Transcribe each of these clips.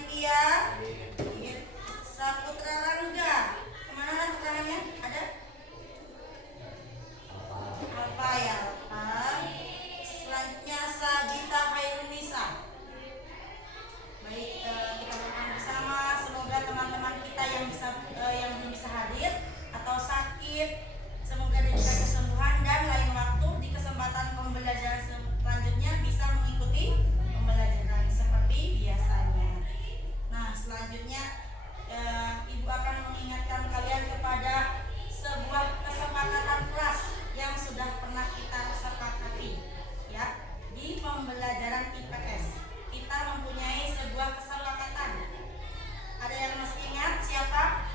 Panitia. Saputra Rangga. Kemana keterangannya? Ada? Apa ya? Selanjutnya Sabita Hairunisa. Baik, kita doakan bersama semoga teman-teman kita yang belum bisa hadir atau sakit semoga diberikan kesembuhan dan lain waktu di kesempatan pembelajaran selanjutnya bisa mengikuti pembelajaran seperti biasanya. Nah, selanjutnya Ibu akan mengingatkan kalian kepada sebuah kesepakatan kelas yang sudah pernah kita sepakati ya di pembelajaran IPS. Kita mempunyai sebuah kesepakatan. Ada yang masih ingat siapa?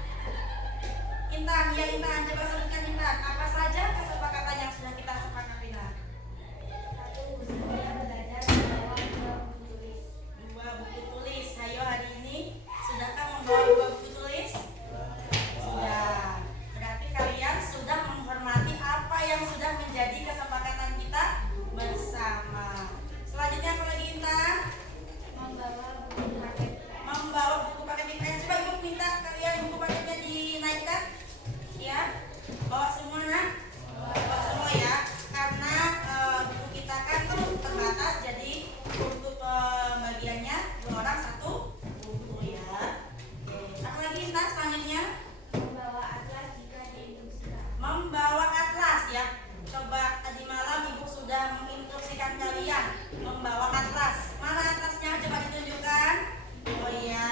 Intan, ya Intan, coba sebutkan Intan. Apa saja kesepakatan yang sudah kita sepakati? Satu, saya belajar membawa dua buku tulis. Dua buku tulis. Ayo hari ini sudahkah membawa dua buku tulis? Sudah. Berarti kalian sudah menghormati apa yang sudah menjadi kesepakatan kita bersama. Selanjutnya apa lagi Intan? Membawa buku paket. Membawa buku paket IPS. Coba Ibu minta kalian buku paketnya dinaikkan. Ya. Bawa semua nak? Bawa semua ya. Karena buku kita kan tuh terbatas jadi untuk pembagiannya 2 orang 1 buku ya. Oke. Apa lagi Intan selanjutnya? Membawa atlas jika diinstruksikan. Membawa atlas ya. Coba tadi malam Ibu sudah menginstruksikan kalian membawa atlas. Mana atlasnya? Coba ditunjukkan. Oh iya,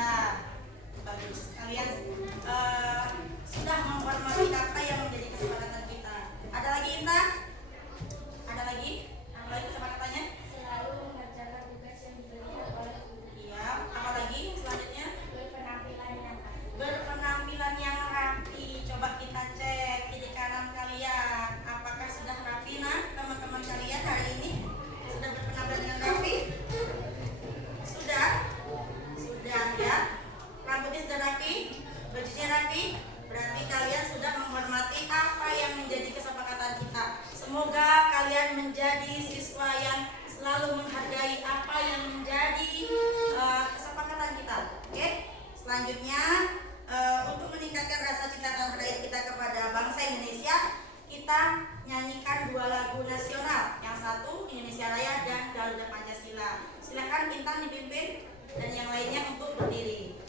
bagus. Kalian sudah menghormati apa yang menjadi kesepakatan kita. Ada lagi Intan? Ada lagi? Apa lagi kesepakatannya? Selalu mengerjakan tugas yang diberikan oleh guru. Iya. Apa lagi selanjutnya? Berpenampilan yang rapi. Berpenampilan yang rapi. Coba kita cek kiri kanan kalian. Apakah sudah rapi nah teman-teman kalian hari ini? Sudah berpenampilan dengan rapi? Sudah? Sudah ya. Rambutnya sudah rapi? Bajunya rapi? Berarti kalian sudah menghormati apa yang menjadi kesepakatan kita. Semoga kalian menjadi siswa yang selalu menghargai apa yang menjadi kesepakatan kita. Oke? Selanjutnya untuk meningkatkan rasa cinta tanah air kita kepada bangsa Indonesia, kita nyanyikan 2 lagu nasional. Yang satu Indonesia Raya dan Garuda Pancasila. Silakan Intan dipimpin dan yang lainnya untuk berdiri.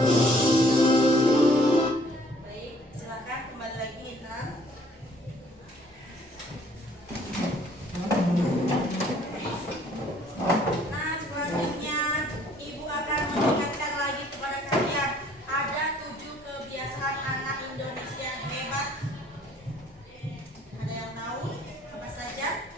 Baik, silakan kembali lagi Intan. Nah, selanjutnya Ibu akan mengingatkan lagi kepada kalian ada 7 kebiasaan anak Indonesia hebat. Ada yang tahu apa saja?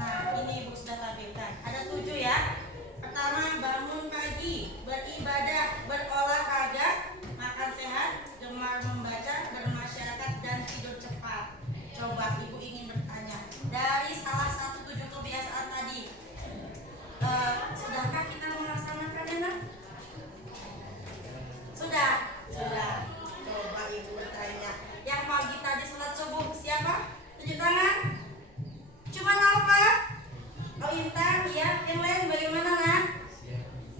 Nah, ini Ibu sudah tampilkan. Ada 7 ya. Pertama, bangun pagi, beribadah, berolahraga, makan sehat, gemar membaca, bermasyarakat, dan tidur cepat. Coba Ibu ingin bertanya, dari salah satu 7 kebiasaan tadi, sudahkah kita melaksanakannya, Nak? Sudah. Coba Ibu bertanya. Yang pagi tadi sholat subuh siapa? Tunjuk tangan. Cuma apa? Oh Intan, ya. Yang lain bagaimana, Nak?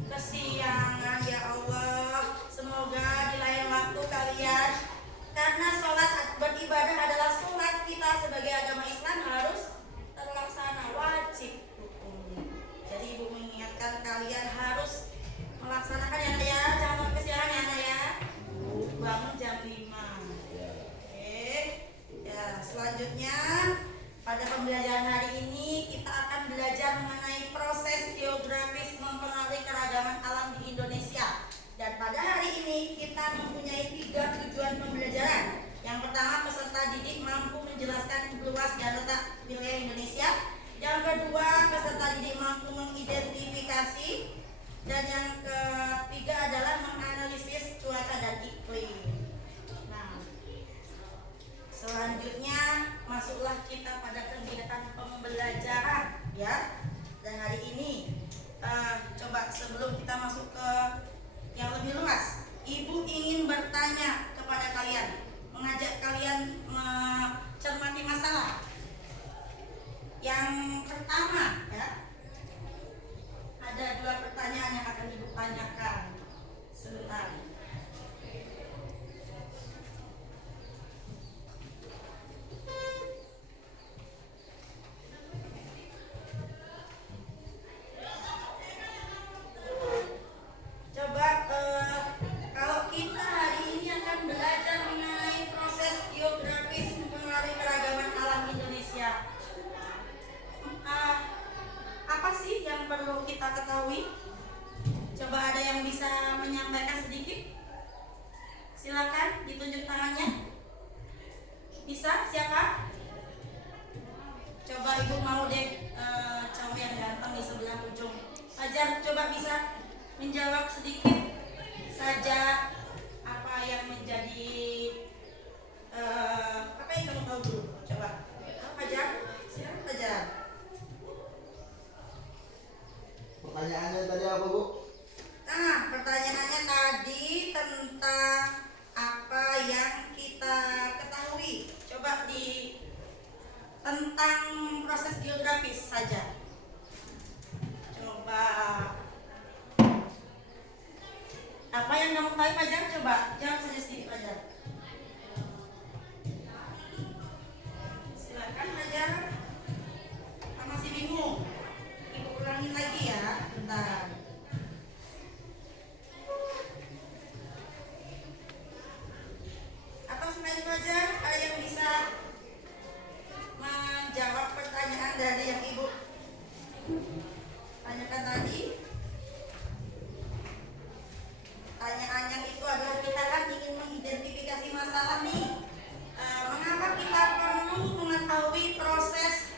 Kesiangan, ya Allah. Semoga di lain waktu kalian, karena sholat beribadah adalah sholat kita sebagai agama Islam harus terlaksana, wajib hukumnya. Jadi Ibu mengingatkan kalian harus melaksanakan ya Nak ya. Jangan sampai kesiangan ya Nak ya. Bangun jam 5. Oke. Ya, selanjutnya pada pembelajaran hari ini kita akan belajar mengenai proses geografis mempengaruhi keragaman alam di Indonesia. Dan pada hari ini kita mempunyai 3 tujuan pembelajaran. Yang pertama, peserta didik mampu menjelaskan luas dan letak wilayah Indonesia. Yang kedua, peserta didik mampu mengidentifikasi. Dan yang ketiga adalah menganalisis cuaca dan iklim. Nah, selanjutnya masuklah kita pada kegiatan pembelajaran ya. Dan hari ini coba sebelum kita masuk ke yang lebih luas, Ibu ingin bertanya kepada kalian, mengajak kalian mencermati masalah. Yang pertama ya, ada 2 pertanyaan yang akan Ibu tanyakan. Sebentar. Coba kalau kita hari ini akan belajar mengenai proses geografis mempengaruhi keragaman alam Indonesia. Apa sih yang perlu kita ketahui? Coba ada yang bisa menyampaikan sedikit? Silakan ditunjuk tangannya. Bisa? Siapa? Coba Ibu mau deh cowok yang ganteng di sebelah ujung. Fajar, coba bisa menjawab sedikit saja apa yang menjadi apa yang kamu tahu dulu? Coba. Fajar, silakan Fajar. Pertanyaannya tadi apa, Bu? Nah, pertanyaannya tadi tentang apa yang kita ketahui. Coba tentang proses geografis saja. Coba. Apa yang kamu tahu Fajar? Coba jawab saja sedikit Fajar. Silakan Fajar. Masih bingung? Ibu ulangin lagi ya. Bentar. Atau selain Fajar ada yang bisa menjawab pertanyaan dari yang Ibu tanyakan tadi? Pertanyaannya itu adalah kita kan ingin mengidentifikasi masalah nih. Mengapa kita perlu mengetahui proses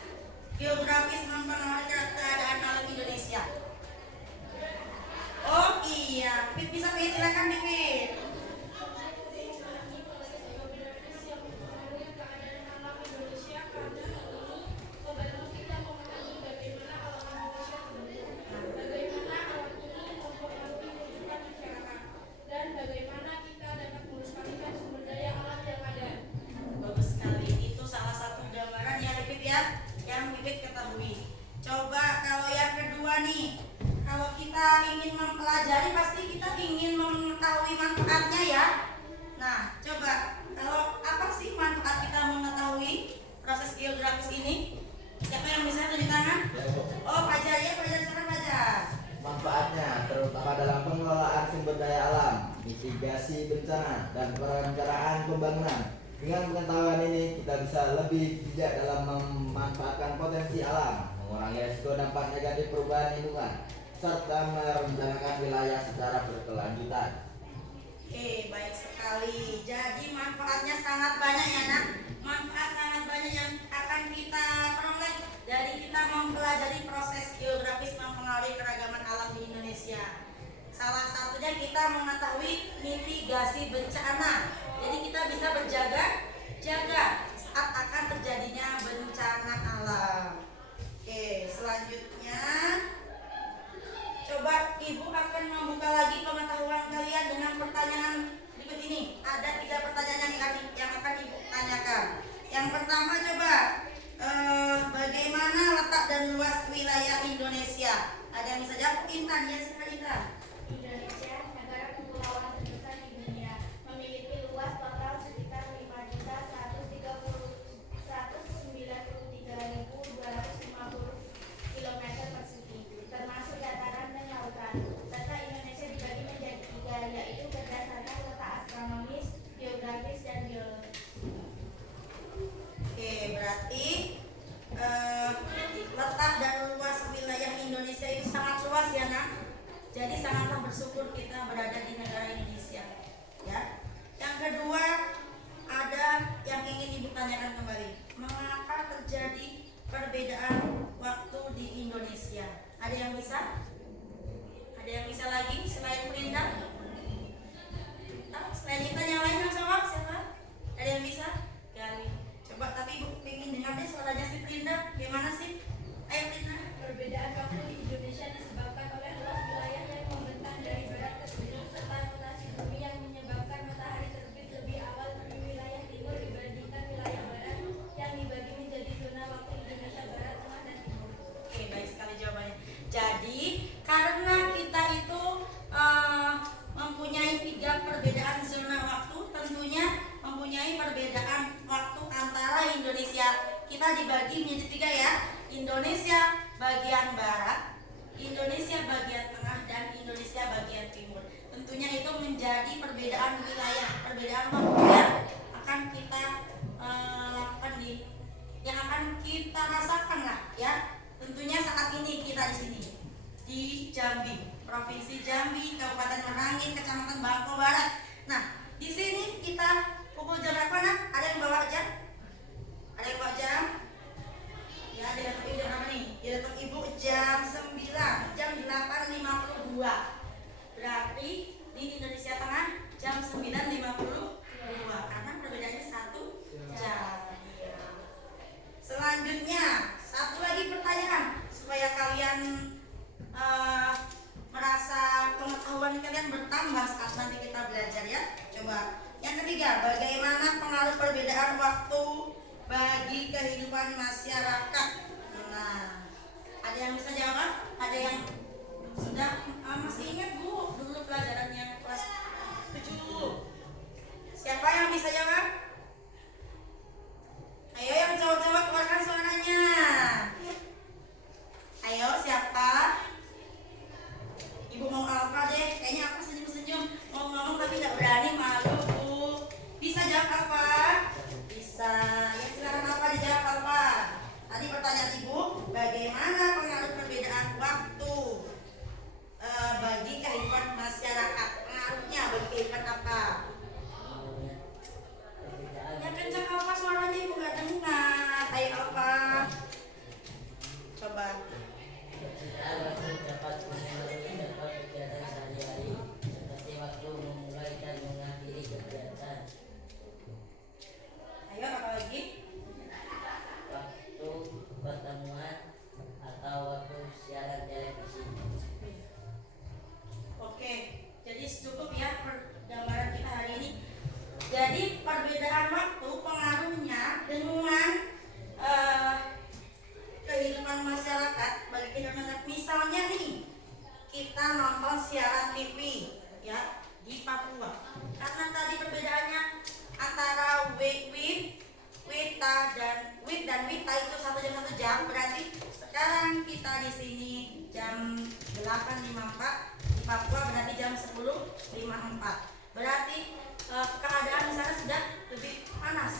geografis mempengaruhi keadaan alam Indonesia? Oh iya, Pipit bisa silakan Pipit. Coba kalau yang kedua nih, kalau kita ingin mempelajari pasti kita ingin mengetahui manfaatnya ya. Nah, coba kalau apa sih manfaat kita mengetahui proses geografis ini? Siapa yang bisa tunjuk tangan? Oh, Fajar ya, Fajar siapa Fajar? Manfaatnya terutama dalam pengelolaan sumber daya alam. mitigasi bencana, dan perencanaan pembangunan. Dengan pengetahuan ini, kita bisa lebih bijak dalam memanfaatkan potensi alam, mengurangi risiko dampak negatif perubahan lingkungan, serta merencanakan wilayah secara berkelanjutan. Oke, baik sekali. Jadi manfaatnya sangat banyak ya nak. Manfaat sangat banyak yang akan kita peroleh dari kita mempelajari proses geografis mempengaruhi keragaman alam di Indonesia. Salah satunya kita mengetahui mitigasi bencana. Jadi kita bisa berjaga-jaga saat akan terjadinya bencana alam. Oke, selanjutnya coba Ibu akan membuka lagi pengetahuan kalian dengan pertanyaan berikut ini. Ada 3 pertanyaan yang akan Ibu tanyakan. Yang pertama coba bagaimana letak dan luas wilayah Indonesia? Ada yang bisa jawab? Intan, ya sekali Intan. Indonesia, negara kepulauan terbesar di dunia, memiliki luas total sekitar 5.193.250 km persegi, termasuk dataran dan lautan. Serta Indonesia dibagi menjadi 3, yaitu berdasarkan letak astronomis, geografis, dan geologis. Oke, berarti letak dan luas wilayah Indonesia itu sangat luas ya nak. Jadi sangatlah bersyukur kita berada di negara Indonesia. Ya. Yang kedua, ada yang ingin Ibu tanyakan kembali. Mengapa terjadi perbedaan waktu di Indonesia? Ada yang bisa? Ada yang bisa lagi selain Perindah? Selain Intan yang lain yang jawab siapa? Ada yang bisa? Gali. Coba tapi Ibu ingin dengar deh suaranya si Perindah. Gimana sih? Ayo Perindah. Perbedaan waktu di Indonesia disebabkan oleh luas wilayah yang membentang dari barat ke timur serta rotasi bumi yang menyebabkan matahari terbit lebih awal di wilayah timur dibandingkan wilayah barat yang dibagi menjadi zona waktu Indonesia Barat, Tengah, dan Timur. Oke, baik sekali jawabannya. Jadi karena kita itu mempunyai 3 perbedaan zona waktu, tentunya mempunyai perbedaan waktu antara Indonesia. Kita dibagi menjadi 3 ya. Indonesia bagian barat, Indonesia bagian tengah, dan Indonesia bagian timur. Tentunya itu menjadi perbedaan wilayah, perbedaan waktu yang akan kita lakukan yang akan kita rasakan lah ya. Tentunya saat ini kita di sini di Jambi, Provinsi Jambi, Kabupaten Merangin, Kecamatan Bangko Barat. Nah, di sini kita pukul jam berapa nak? Ada yang bawa jam? Ada yang bawa jam? Ya, ada yang jam berapa nih? Ya, datang Ibu jam 9, jam 8.52. Berarti di Indonesia Tengah jam 9.52 karena perbedaannya 1 jam. Selanjutnya, satu lagi pertanyaan supaya kalian merasa pengetahuan kalian bertambah saat nanti kita belajar ya. Coba yang ketiga, bagaimana pengaruh perbedaan waktu bagi kehidupan masyarakat? Nah, ada yang bisa jawab? Ada yang sudah masih ingat Bu dulu pelajaran yang kelas 7? Siapa yang bisa jawab? Ayo yang jawab-jawab keluarkan suaranya. Ayo siapa? Ibu mau apa deh? Kayaknya aku senyum-senyum mau ngomong tapi nggak berani, malu Bu. Bisa jawab apa? Bisa. Ya silakan apa dijawab apa? Tadi pertanyaan Ibu, bagaimana pengaruh perbedaan waktu bagi kehidupan masyarakat? Pengaruhnya bagi kehidupan apa? Ya kencang apa suaranya Ibu nggak dengar? Ayo apa? Coba. Dapat mengurangi dapat kegiatan sehari-hari seperti waktu memulai dan mengakhiri kegiatan, Ayo apa lagi? waktu pertemuan atau waktu siaran televisi. Oke, jadi cukup ya gambaran kita hari ini. Jadi perbedaan waktu pengaruhnya dengan kehidupan masyarakat bagi kehidupan masyarakat. Misalnya nih, kita nonton siaran TV ya di Papua. Karena tadi perbedaannya antara WITA itu 1 jam, berarti sekarang kita di sini jam 8.54, di Papua berarti jam 10.54. Berarti keadaan di sana sudah lebih panas,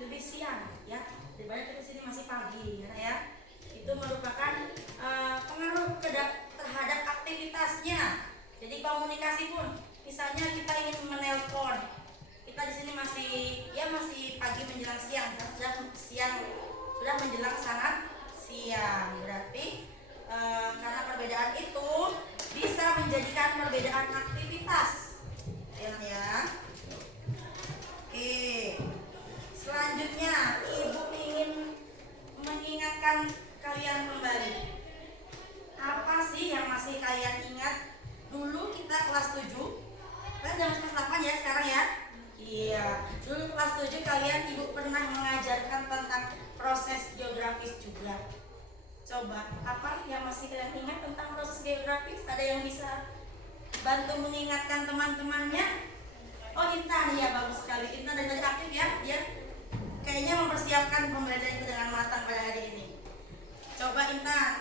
lebih siang ya. Daripada kita di sini masih pagi ya. Itu merupakan pengaruh terhadap aktivitasnya. Jadi komunikasi pun, misalnya kita ingin menelpon, kita di sini masih pagi menjelang siang, sudah menjelang sangat siang. Berarti karena perbedaan itu bisa menjadikan perbedaan aktivitas. Ya. Oke. Selanjutnya, Ibu ingin mengingatkan kalian kembali. Apa sih yang masih kalian ingat? Dulu kita kelas 7. Kalian udah kelas 8 ya sekarang ya? Iya. Dulu kelas 7 kalian Ibu pernah mengajarkan tentang proses geografis juga. Coba, apa yang masih kalian ingat tentang proses geografis? Ada yang bisa bantu mengingatkan teman-temannya? Oh, Intan, ya bagus sekali. Intan dari tadi aktif ya, dia kayaknya mempersiapkan pembelajaran itu dengan matang pada hari ini. Coba Intan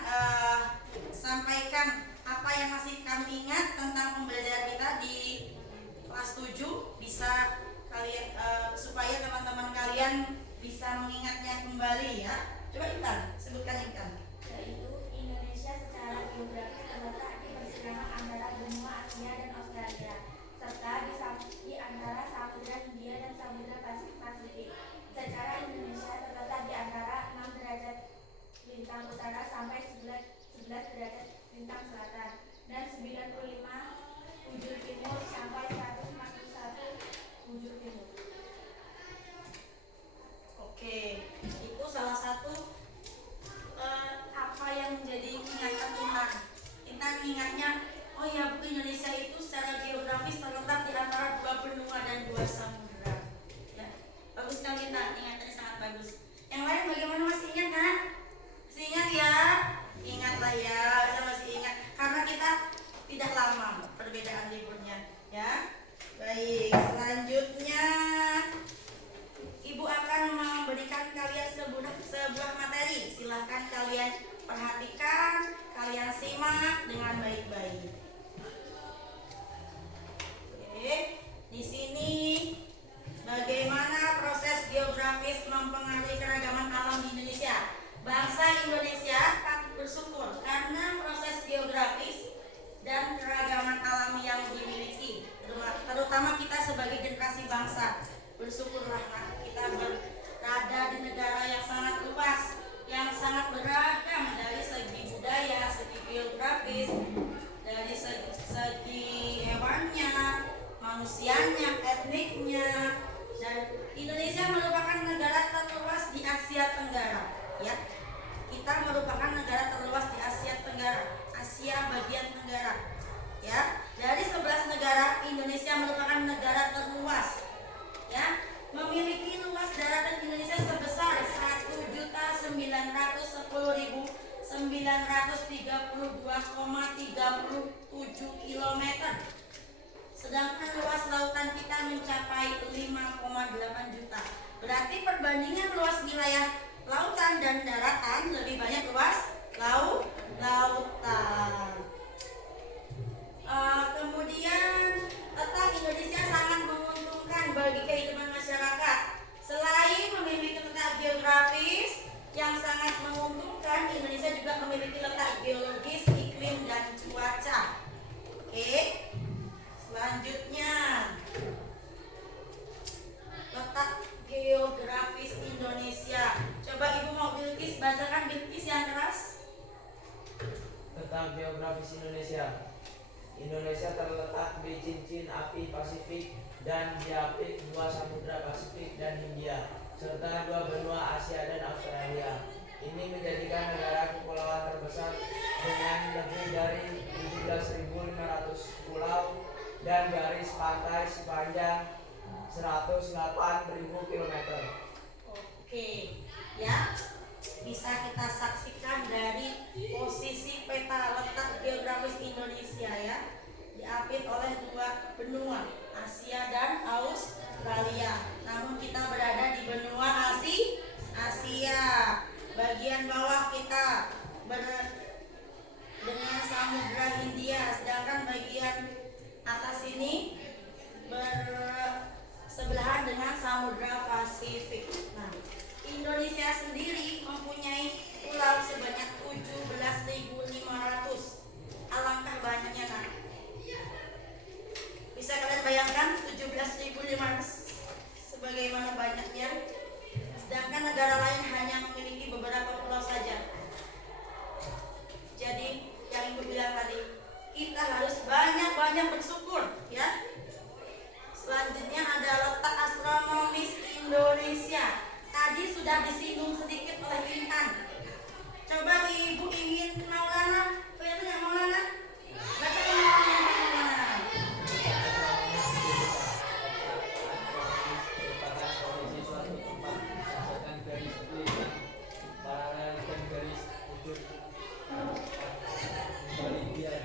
sampaikan apa yang masih kami ingat tentang pembelajaran kita di kelas 7, bisa kalian supaya teman-teman kalian bisa mengingatnya kembali ya. Coba Intan, sebutkan Intan. Yaitu Indonesia secara geografis terletak di persidangan antara benua Asia dan Australia, serta di antara Samudra Hindia dan Samudra Pasifik. Secara Indonesia terletak di antara 6 derajat lintang utara sampai 11 derajat lintang selatan dan 95 bujur timur sampai 141 bujur timur. Oke, itu salah satu apa yang menjadi ingatan Intan. Intan ingatnya, oh ya betul, Indonesia itu secara geografis terletak di antara 2 benua dan 2 samudra. Ya, bagus sekali Intan, ingatannya sangat bagus. Yang lain bagaimana, masih ingat kan? Masih ingat ya? Ingatlah ya, kita masih ingat karena kita tidak lama perbedaan liburnya, ya. Baik, selanjutnya Ibu akan memberikan kalian sebuah materi. Silahkan kalian perhatikan, kalian simak dengan baik-baik. Oke, di sini bagaimana proses geografis mempengaruhi keragaman alam di Indonesia. Bangsa Indonesia patut bersyukur karena proses geografis dan keragaman alam yang dimiliki. Terutama kita sebagai generasi bangsa, bersyukurlah kita berada di negara yang sangat luas, yang sangat beragam dari segi budaya, segi geografis, dari segi hewannya, manusianya, etniknya. Dan Indonesia merupakan negara terluas di Asia Tenggara, ya. Kita merupakan negara terluas di Asia Tenggara, Asia bagian tenggara, ya. Dari 11 negara, Indonesia merupakan negara terluas, ya. Memiliki luas daratan Indonesia sebesar 1.932,37 km. Sedangkan luas lautan kita mencapai 5,8 juta. Berarti perbandingan luas wilayah lautan dan daratan lebih banyak luas lautan. Kemudian letak Indonesia sangat menguntungkan bagi kehidupan masyarakat. Selain memiliki letak geografis yang sangat menguntungkan, Indonesia juga memiliki letak geologis, iklim, dan cuaca. Oke, selanjutnya letak geografis Indonesia. Coba Ibu mau Bilqis bacakan, Bilqis yang keras. Letak geografis Indonesia. Indonesia terletak di cincin api Pasifik dan diapit 2 samudra Pasifik dan Hindia, serta 2 benua Asia dan Australia. Ini menjadikan negara kepulauan terbesar dengan lebih dari 17.500 pulau dan garis pantai sepanjang 108.000 km. Oke, ya. Bisa kita saksikan dari posisi peta letak geografis Indonesia, ya. Diapit oleh 2 benua, Asia dan Australia. Namun kita berada di benua Asia. Bagian bawah kita dengan Samudra Hindia, sedangkan bagian atas ini bayangkan 17.500 sebagaimana banyaknya, sedangkan negara lain hanya memiliki beberapa pulau saja. Jadi yang Ibu bilang tadi, kita harus banyak-banyak bersyukur ya. Selanjutnya ada letak astronomis Indonesia. Tadi sudah disinggung sedikit oleh Intan. Coba Ibu ingin Maulana, kelihatan nggak Maulana? Baca Maulana. merupakan kondisi suatu tempat berdasarkan garis lintang paralel dan garis ujung meridian.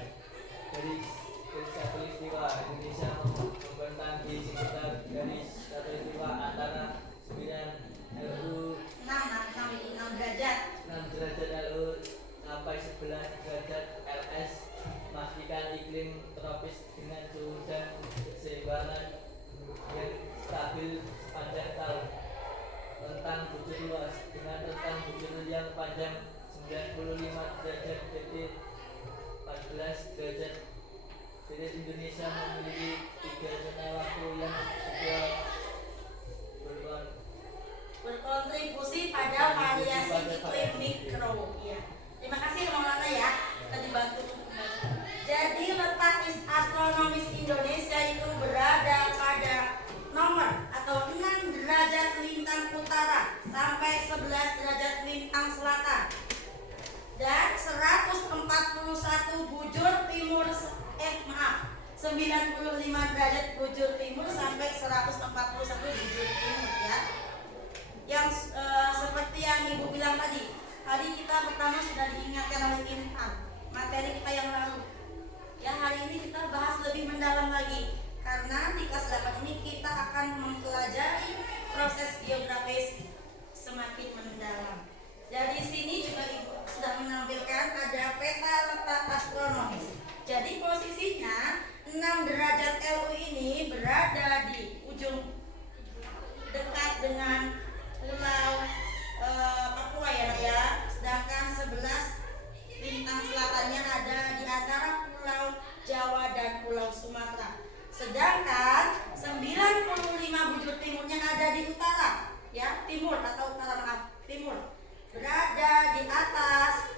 Garis khatulistiwa Indonesia membentang di sekitar garis khatulistiwa antara 9 LU 6 derajat. 6 derajat LU sampai 11 derajat LS. Pastikan iklim tropis dengan suhu dan keseimbangan yang stabil sepanjang tahun. Rentang bujur luas dengan rentang bujur yang panjang 95 derajat titik 14 derajat. Jadi Indonesia memiliki 3 zona waktu yang juga berkontribusi pada variasi iklim mikro. Ya. Terima kasih Maulana ya, kita dibantu. Jadi letak astronomis Indonesia itu berada pada nomor atau 6 derajat lintang utara sampai 11 derajat lintang selatan dan 141 bujur timur 95 derajat bujur timur sampai 141 bujur timur ya. Yang seperti yang Ibu bilang tadi kita pertama sudah diingatkan oleh Intan materi kita yang lalu. Ya, hari ini kita bahas lebih mendalam lagi karena di kelas 8 ini kita akan mempelajari proses geografis semakin mendalam. Dari sini juga Ibu sudah menampilkan ada peta letak astronomis. Jadi posisinya 6 derajat LU ini berada di ujung dekat dengan pulau Papua ya, sedangkan 11 lintang selatannya ada di antara pulau Jawa dan pulau Sumatera. Sedangkan 95 bujur timurnya ada di utara ya, timur atau utara maaf, timur. Berada di atas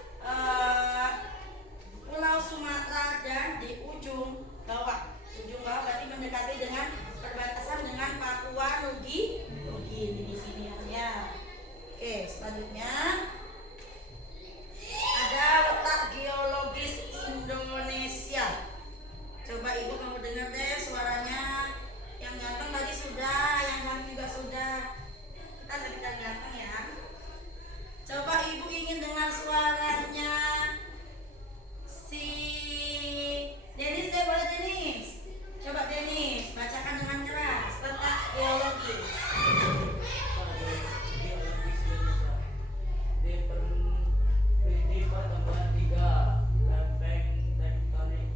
pulau Sumatera dan di ujung bawah. Ujung bawah berarti mendekati dengan perbatasan dengan Papua Nugini di sini ya. Oke, selanjutnya ada letak geologis Indonesia. Coba Ibu kamu dengar deh suaranya. Yang ganteng tadi sudah, yang ganteng juga sudah. Kita cerita ganteng ya. Coba Ibu ingin dengar suaranya si Denis deh, boleh Denis? Coba Denis, bacakan dengan keras letak geologis. Di pertemuan 3 lempeng tektonik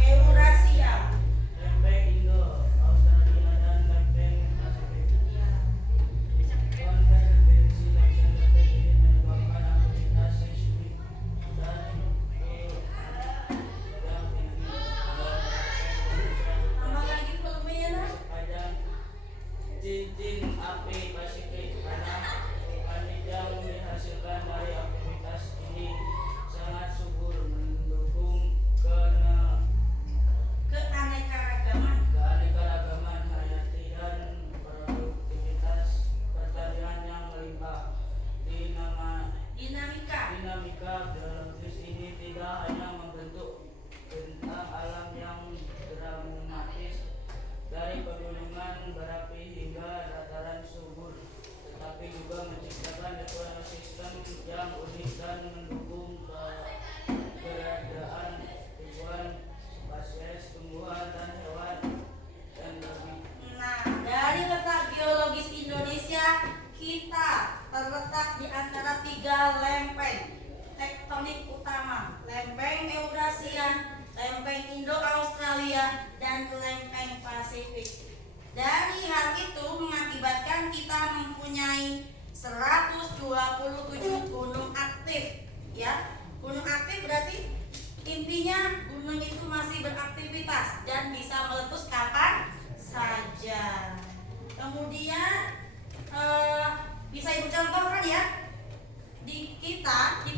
Eurasia. lempeng Indo, Australia dan lempeng Pasifik. Konvergensi lempeng-lempeng ini menyebabkan aktivitas seismik dan yang tinggi Tambah lagi volumenya lah. sepanjang cincin api Pasifik. Karena vulkanik yang dihasilkan dari aktivitas ini sangat subur, mendukung keanekaragaman hayati dan produktivitas pertanian yang melimpah. Dinamika geologis ini tidak hanya membentuk bentang alam yang dramatis dari pegunungan berapi hingga dataran subur, tetapi juga menciptakan ekosistem yang unik dan mendukung keberadaan ribuan spesies tumbuhan dan hewan dan lebih. Nah, dari letak geologis Indonesia kita terletak di antara 3 lempeng tektonik utama, lempeng Eurasia, lempeng Indo-Australia, dan lempeng Pasifik. Dari hal itu mengakibatkan kita mempunyai 127 gunung aktif ya. Gunung aktif berarti intinya gunung itu masih beraktivitas dan bisa Kemudian bisa Ibu contohkan ya, di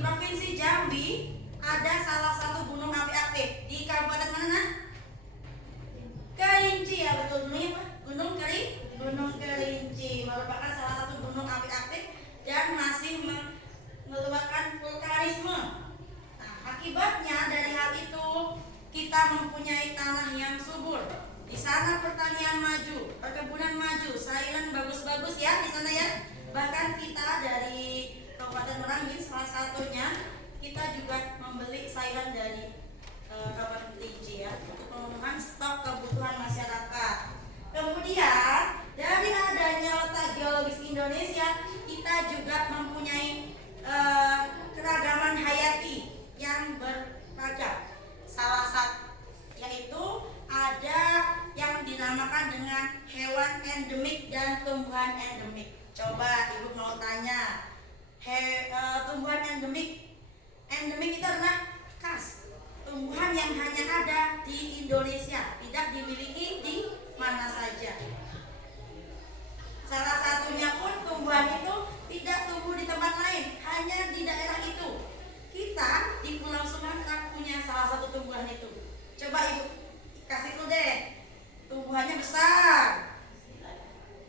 Provinsi Jambi ada salah satu gunung api aktif di Kabupaten mana? Kerinci ya, betul. Gunung Kerinci merupakan salah satu gunung api aktif dan masih mengeluarkan vulkanisme. Nah, akibatnya dari hal itu kita mempunyai tanah yang subur. Di sana pertanian maju, perkebunan maju, sayuran bagus-bagus ya di sana ya. Bahkan kita dari Kabupaten Merangin salah satunya kita juga membeli sayuran dari Kabupaten Kerinci ya untuk pemenuhan stok kebutuhan masyarakat. Kemudian dari adanya letak geologis Indonesia, kita juga mempunyai keragaman hayati yang beragam. Salah satu yaitu ada yang dinamakan dengan hewan endemik dan tumbuhan endemik. Coba Ibu mau tanya, tumbuhan endemik itu adalah khas tumbuhan yang hanya ada di Indonesia, tidak dimiliki di mana saja. Salah satunya pun tumbuhan itu tidak tumbuh di tempat lain, hanya di daerah itu. Kita di Pulau Sumatera punya salah satu tumbuhan itu. Coba Ibu kasih clue deh. Tumbuhannya besar,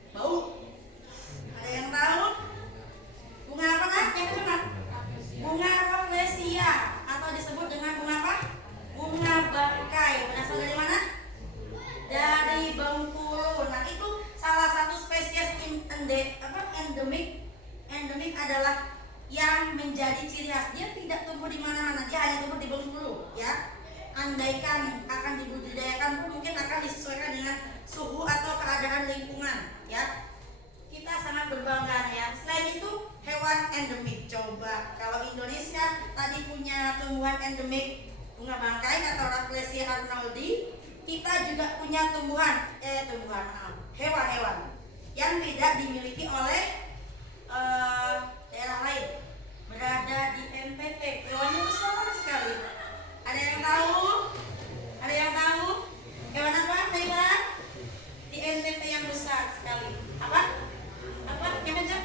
bau. Ada yang tahu? Bunga apa kan? Yang benar? Bunga rafflesia atau disebut dengan bunga apa? Bunga bangkai. Berasal dari mana? Dari Bengkulu. Nah, itu salah satu spesies endemik. Endemik adalah yang menjadi ciri khas. Dia tidak tumbuh di mana-mana, dia hanya tumbuh di Bengkulu, ya. Andaikan akan dibudidayakan pun mungkin akan disesuaikan dengan suhu atau keadaan lingkungan, ya. Kita sangat berbangga ya. Selain itu hewan endemik. Coba kalau Indonesia tadi punya tumbuhan endemik bunga bangkai atau Rafflesia arnoldii, kita juga punya hewan-hewan yang tidak dimiliki oleh daerah lain. Berada di NTT. Hewannya besar sekali. Ada yang tahu? Ada yang tahu? Hewan apa? Hewan di NTT yang besar sekali. Apa? Yang macam?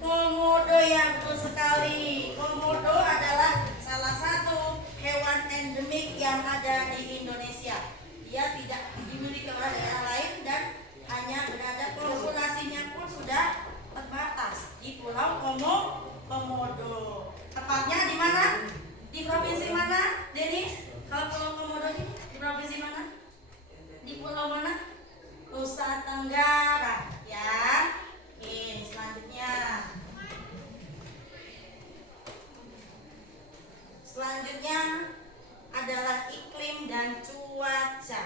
Komodo ya, betul sekali. Komodo adalah salah satu hewan endemik yang ada di Indonesia. Dia tidak dimiliki oleh daerah lain dan hanya berada, populasinya pun sudah terbatas di Pulau Komodo. Tepatnya di mana? Di provinsi mana, Denis? Kalau Pulau Komodo di provinsi mana? Di pulau mana? Nusa Tenggara, ya. Oke, selanjutnya. Selanjutnya adalah iklim dan cuaca.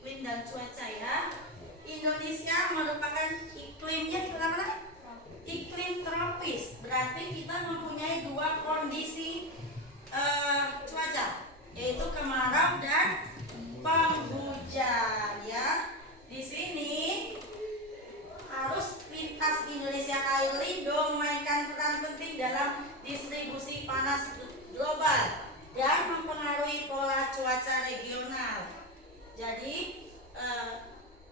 Iklim dan cuaca ya. Indonesia merupakan iklimnya apa? Iklim tropis. Berarti kita mempunyai dua kondisi cuaca, yaitu kemarau dan penghujan ya. Di sini arus lintas Indonesia Air Lido memainkan peran penting dalam distribusi panas global dan mempengaruhi pola cuaca regional. Jadi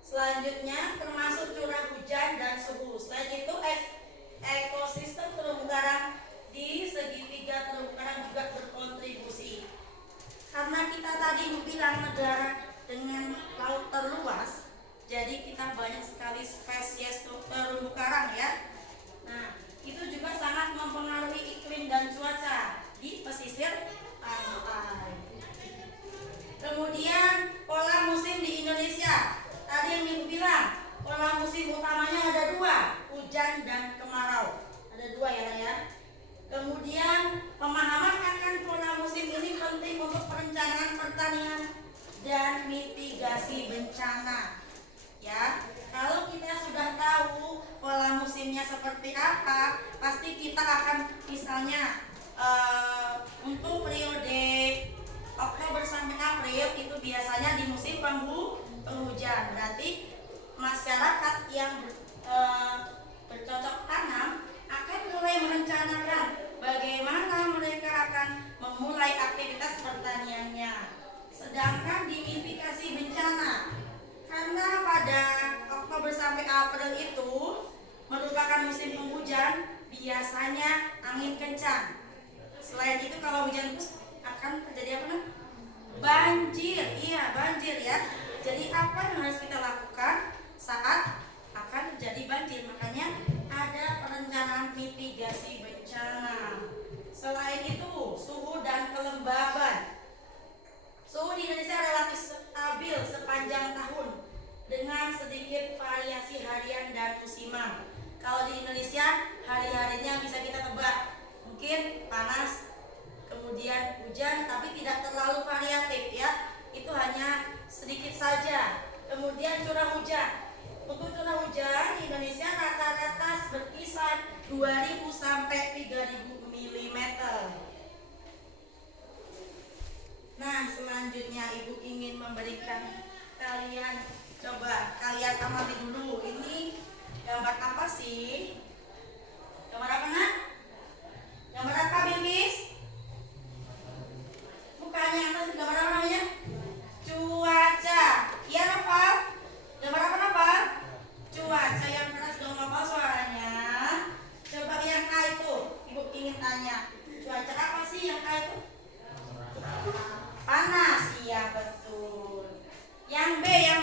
selanjutnya termasuk curah hujan dan suhu. Selain itu ekosistem terumbu karang di segitiga terumbu karang juga berkontribusi. Karena kita tadi bilang negara dengan laut terluas, jadi kita banyak sekali spesies terumbu karang ya. Nah, itu juga sangat mempengaruhi iklim dan cuaca di pesisir pantai. Kemudian pola musim di Indonesia. Tadi yang Ibu bilang, pola musim utamanya ada dua, hujan dan kemarau. Ada dua ya. Kemudian pemahaman akan pola musim ini penting untuk perencanaan pertanian dan mitigasi bencana. Ya, kalau kita sudah tahu pola musimnya seperti apa, pasti kita akan misalnya untuk periode Oktober sampai April itu biasanya di musim penghujan. Berarti masyarakat yang bercocok tanam akan mulai merencanakan bagaimana mereka akan memulai aktivitas pertaniannya. Sedangkan di mitigasi bencana, karena pada Oktober sampai April itu merupakan musim penghujan, biasanya angin kencang. Selain itu kalau hujan terus akan terjadi apa? Banjir. Iya, banjir ya. Jadi apa yang harus kita lakukan saat akan terjadi banjir? Makanya ada perencanaan mitigasi bencana. Selain itu, suhu dan kelembaban. Suhu di Indonesia relatif stabil sepanjang tahun dengan sedikit variasi harian dan musiman. Kalau di Indonesia, hari-harinya bisa kita tebak. Mungkin panas, kemudian hujan, tapi tidak terlalu variatif ya. Itu hanya sedikit saja. Kemudian curah hujan. Untuk curah hujan di Indonesia rata-rata berkisar 2.000 sampai 3.000 mm. Nah, selanjutnya Ibu ingin memberikan kalian, coba kalian amati dulu. Ini gambar apa sih? Gambar apa, Nak? Gambar apa, Bilis? Bukannya atas, gambar apa namanya? Cuaca. Iya, Noval? Gambar apa, Noval? Cuaca. Yang keras dong, Noval, suaranya. Coba yang A itu, Ibu ingin tanya. Cuaca apa sih yang A itu? Panas. Iya, betul. Yang B, yang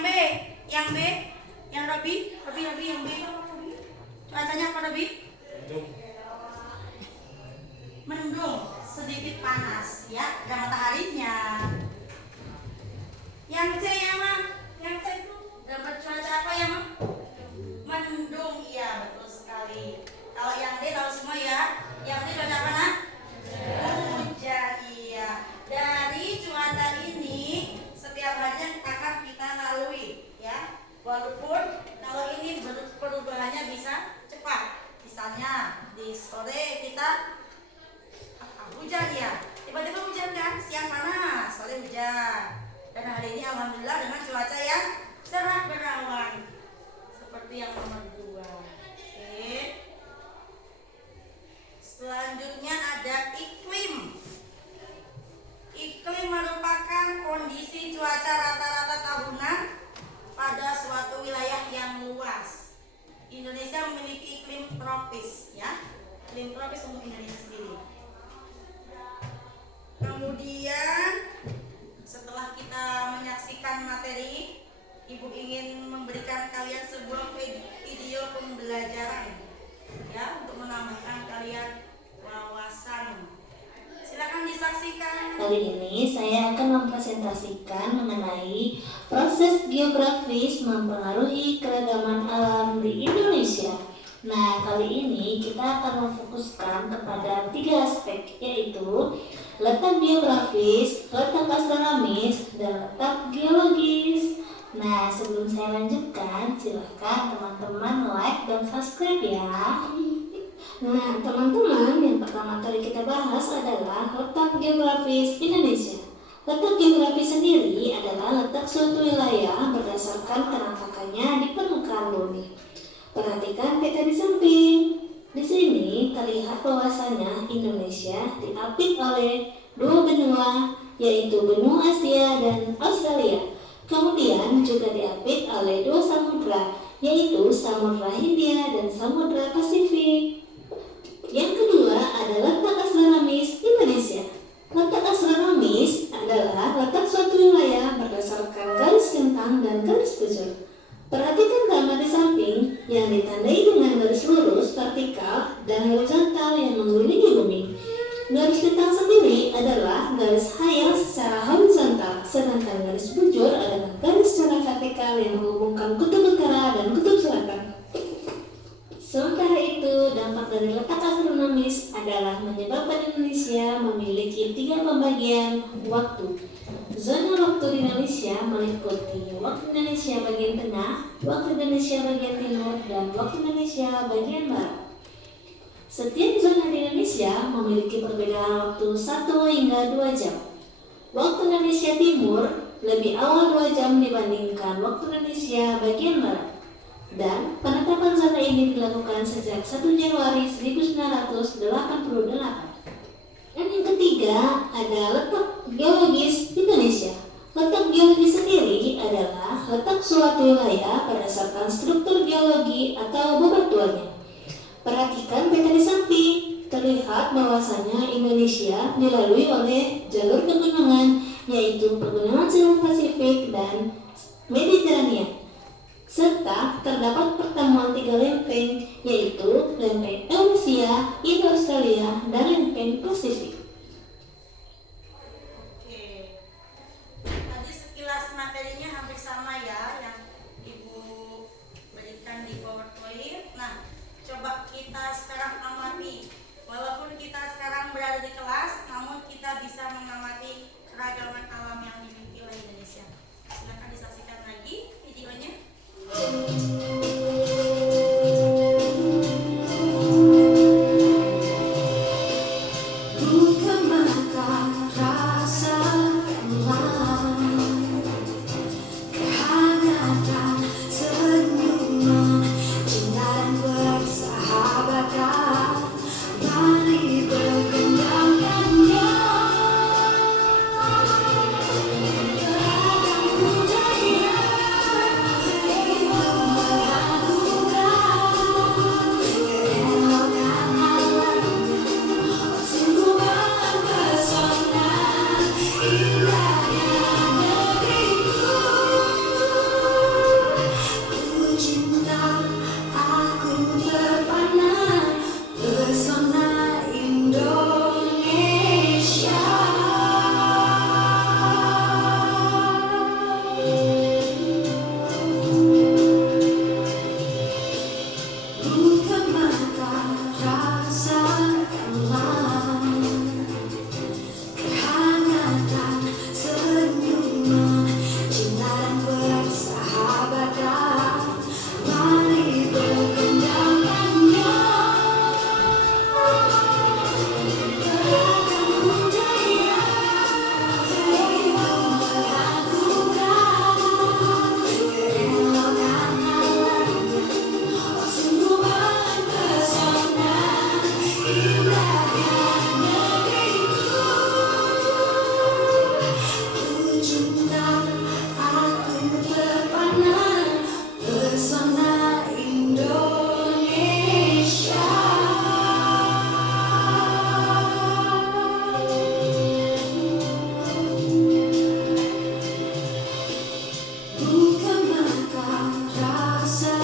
Robi, yang B itu apa, Robi? Cuacanya apa, Robi? Mendung, sedikit panas ya, ada mataharinya. Yang C ya, Ma? Yang C itu gambar cuaca apa ya, Ma? Mendung. Iya, betul sekali. Kalau yang D tahu semua ya. Yang D cuaca apa, Nak? Hujan. Iya. Dari cuaca ini setiap harinya akan kita lalui ya. Walaupun kalau ini perubahannya bisa cepat. Misalnya di sore kita hujan ya, tiba-tiba hujan kan, siang panas, sore hujan. Dan hari ini alhamdulillah dengan cuaca yang cerah berawan seperti yang nomor 2. Oke. Selanjutnya ada iklim. Iklim merupakan kondisi cuaca rata-rata tahunan pada suatu wilayah yang luas. Indonesia memiliki iklim tropis ya. Iklim tropis untuk Indonesia sendiri. Kemudian setelah kita menyaksikan materi, Ibu ingin memberikan kalian sebuah video pembelajaran ya, untuk menambahkan kalian wawasan. Silakan disaksikan. Kali ini saya akan mempresentasikan mengenai proses geografis mempengaruhi keragaman alam di Indonesia. Nah, kali ini kita akan memfokuskan kepada 3 aspek, yaitu letak geografis, letak astronomis, dan letak geologis. Nah, sebelum saya lanjutkan, silahkan teman-teman like dan subscribe ya. Nah, teman-teman, yang pertama kali kita bahas adalah letak geografis Indonesia. Letak geografis sendiri adalah letak suatu wilayah berdasarkan penampakannya di permukaan bumi. Perhatikan peta di samping. Di sini terlihat bahwasanya Indonesia diapit oleh 2 benua, yaitu benua Asia dan Australia. Kemudian juga diapit oleh 2 samudra, yaitu Samudra Hindia dan Samudra Pasifik. Yang kedua adalah letak astronomis Indonesia. Letak astronomis adalah letak suatu wilayah berdasarkan garis bentang dan garis bujur. Perhatikan gambar di samping yang ditandai dengan garis lurus, vertikal, dan horizontal yang mengelilingi bumi. Garis bentang sendiri adalah garis hayal secara horizontal, sedangkan garis bujur adalah garis secara vertikal yang menghubungkan kutub utara dan kutub selatan. Sementara itu, dampak dari letak astronomis adalah menyebabkan Indonesia memiliki 3 pembagian waktu. Zona waktu di Indonesia meliputi waktu Indonesia bagian tengah, waktu Indonesia bagian timur, dan waktu Indonesia bagian barat. Setiap zona di Indonesia memiliki perbedaan waktu 1 hingga 2 jam. Waktu Indonesia Timur lebih awal 2 jam dibandingkan waktu Indonesia bagian barat. Dan penetapan zona ini dilakukan sejak 1 Januari 1988. Dan yang ketiga ada letak geologis Indonesia. Letak geologi sendiri adalah letak suatu wilayah berdasarkan struktur geologi atau bebatuannya. Perhatikan peta di samping. Terlihat bahwasanya Indonesia dilalui oleh jalur pegunungan, yaitu pegunungan Selat Pasifik dan Mediterania. Serta terdapat pertemuan 3 lempeng, yaitu lempeng Eurasia, Indo-Australia, dan lempeng Pasifik. Oke. Tadi sekilas materinya hampir sama ya yang Ibu berikan di PowerPoint. Nah, coba kita sekarang amati. Walaupun kita sekarang berada di kelas, namun kita bisa mengamati keragaman alam yang dimiliki oleh Indonesia. Silakan disaksikan lagi videonya. Bukan makan rasa kehangatan senyuman cinta dan persahabatan, mari berkembangkannya. Beragam budaya hidup mengagumkan, keelokan alamnya sungguh mempesona, indahnya negeriku. Ku cinta, aku terpana, pesona Indonesia. Bukan makan rasa kehangatan senyuman cinta dan persahabatan, mari berkembangkannya. Beragam budaya hidup mengagumkan, keelokan alamnya sungguh mempesona, indahnya negeriku. Ku cinta, aku terpana, pesona Indonesia. Bukan makan rasa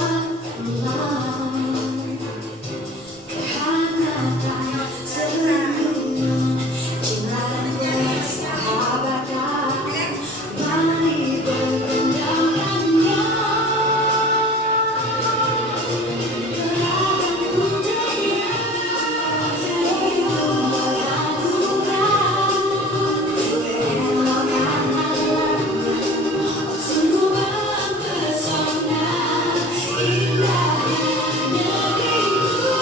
kehangatan senyuman cinta dan persahabatan, mari berkembangkannya. Beragam budaya hidup mengagumkan, keelokan alamnya sungguh mempesona, indahnya negeriku.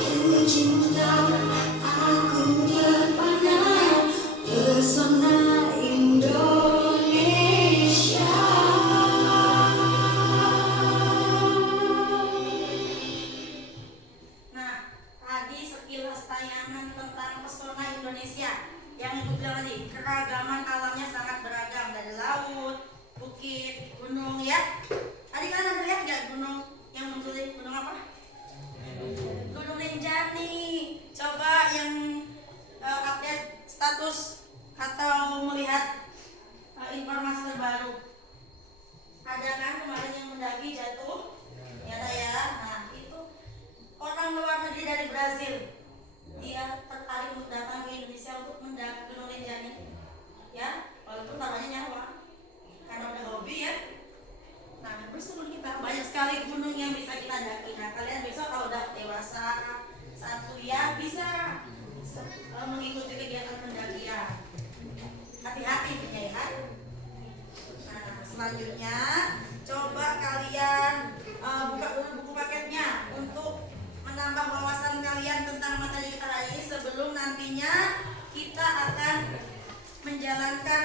Ku cinta, aku terpana, pesona Indonesia. Nah, tadi sekilas tayangan tentang pesona Indonesia yang Ibu bilang tadi, keragaman alamnya sangat beragam dari laut, bukit, gunung ya. Tadi kalian ada lihat nggak gunung yang muncul ini? Gunung apa? Gunung Rinjani. Coba yang update status atau melihat informasi terbaru. Ada kan kemarin yang mendaki jatuh? Ya ada ya. Nah itu orang luar negeri dari Brazil. Dia tertarik untuk datang ke Indonesia untuk mendaki Gunung Rinjani. Ya, walaupun namanya nyawa. Karena udah hobi ya. Nah, bersama kita banyak sekali gunung yang bisa kita daki. Nah, kalian besok kalau udah dewasa, saat kuliah bisa mengikuti kegiatan pendakian. Hati-hati punya ya. Nah, selanjutnya coba kalian buka dulu buku paketnya untuk menambah wawasan kalian tentang materi kita hari ini sebelum nantinya kita akan menjalankan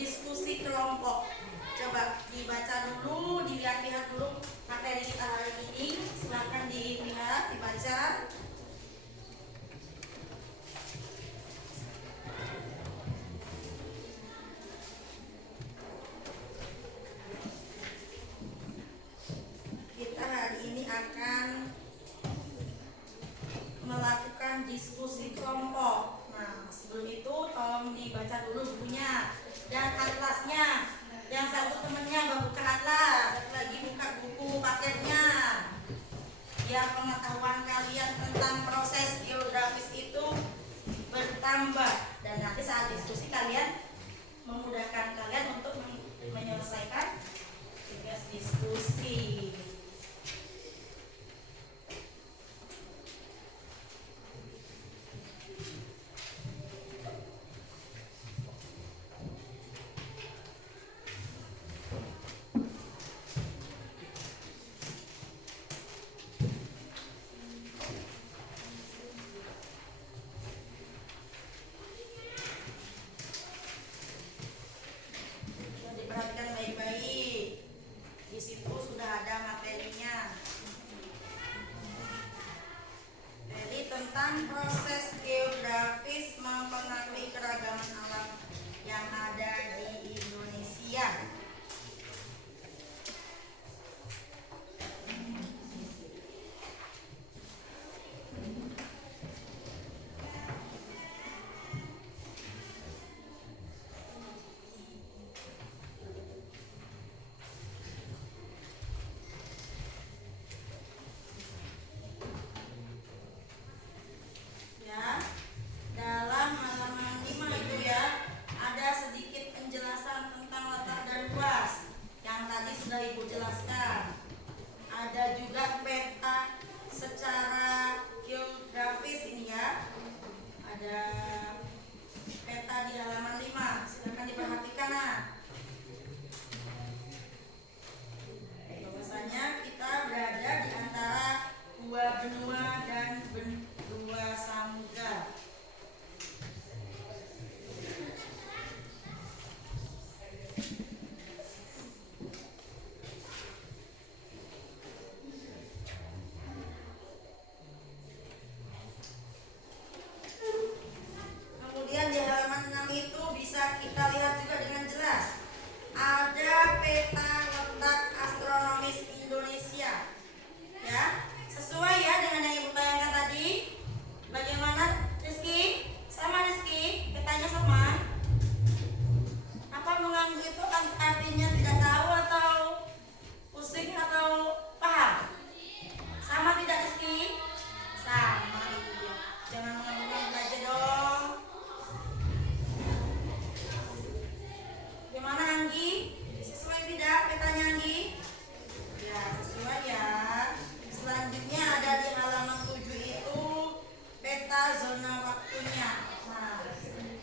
diskusi kelompok. Coba dibaca dulu, dilihat-lihat dulu materi kita hari ini. Silakan dilihat, dibaca. kanan. Bahwasanya kita berada di antara dua benua dan dua samudra. Kemudian di halaman 6 itu bisa kita lihat juga dengan jelas ada peta letak astronomis Indonesia. Ya, sesuai ya dengan yang Ibu bayangkan tadi. Bagaimana Rizky? Sama Rizky? Petanya sama? Apa mengganggu itu kan artinya tidak tahu atau pusing atau paham? Sama tidak Rizky? Sama. Jangan mengganggu aja dong. Gimana Anggi? Sesuai tidak petanya Anggi? Ya, sesuai ya. Selanjutnya ada di halaman 7 itu peta zona waktunya. Nah,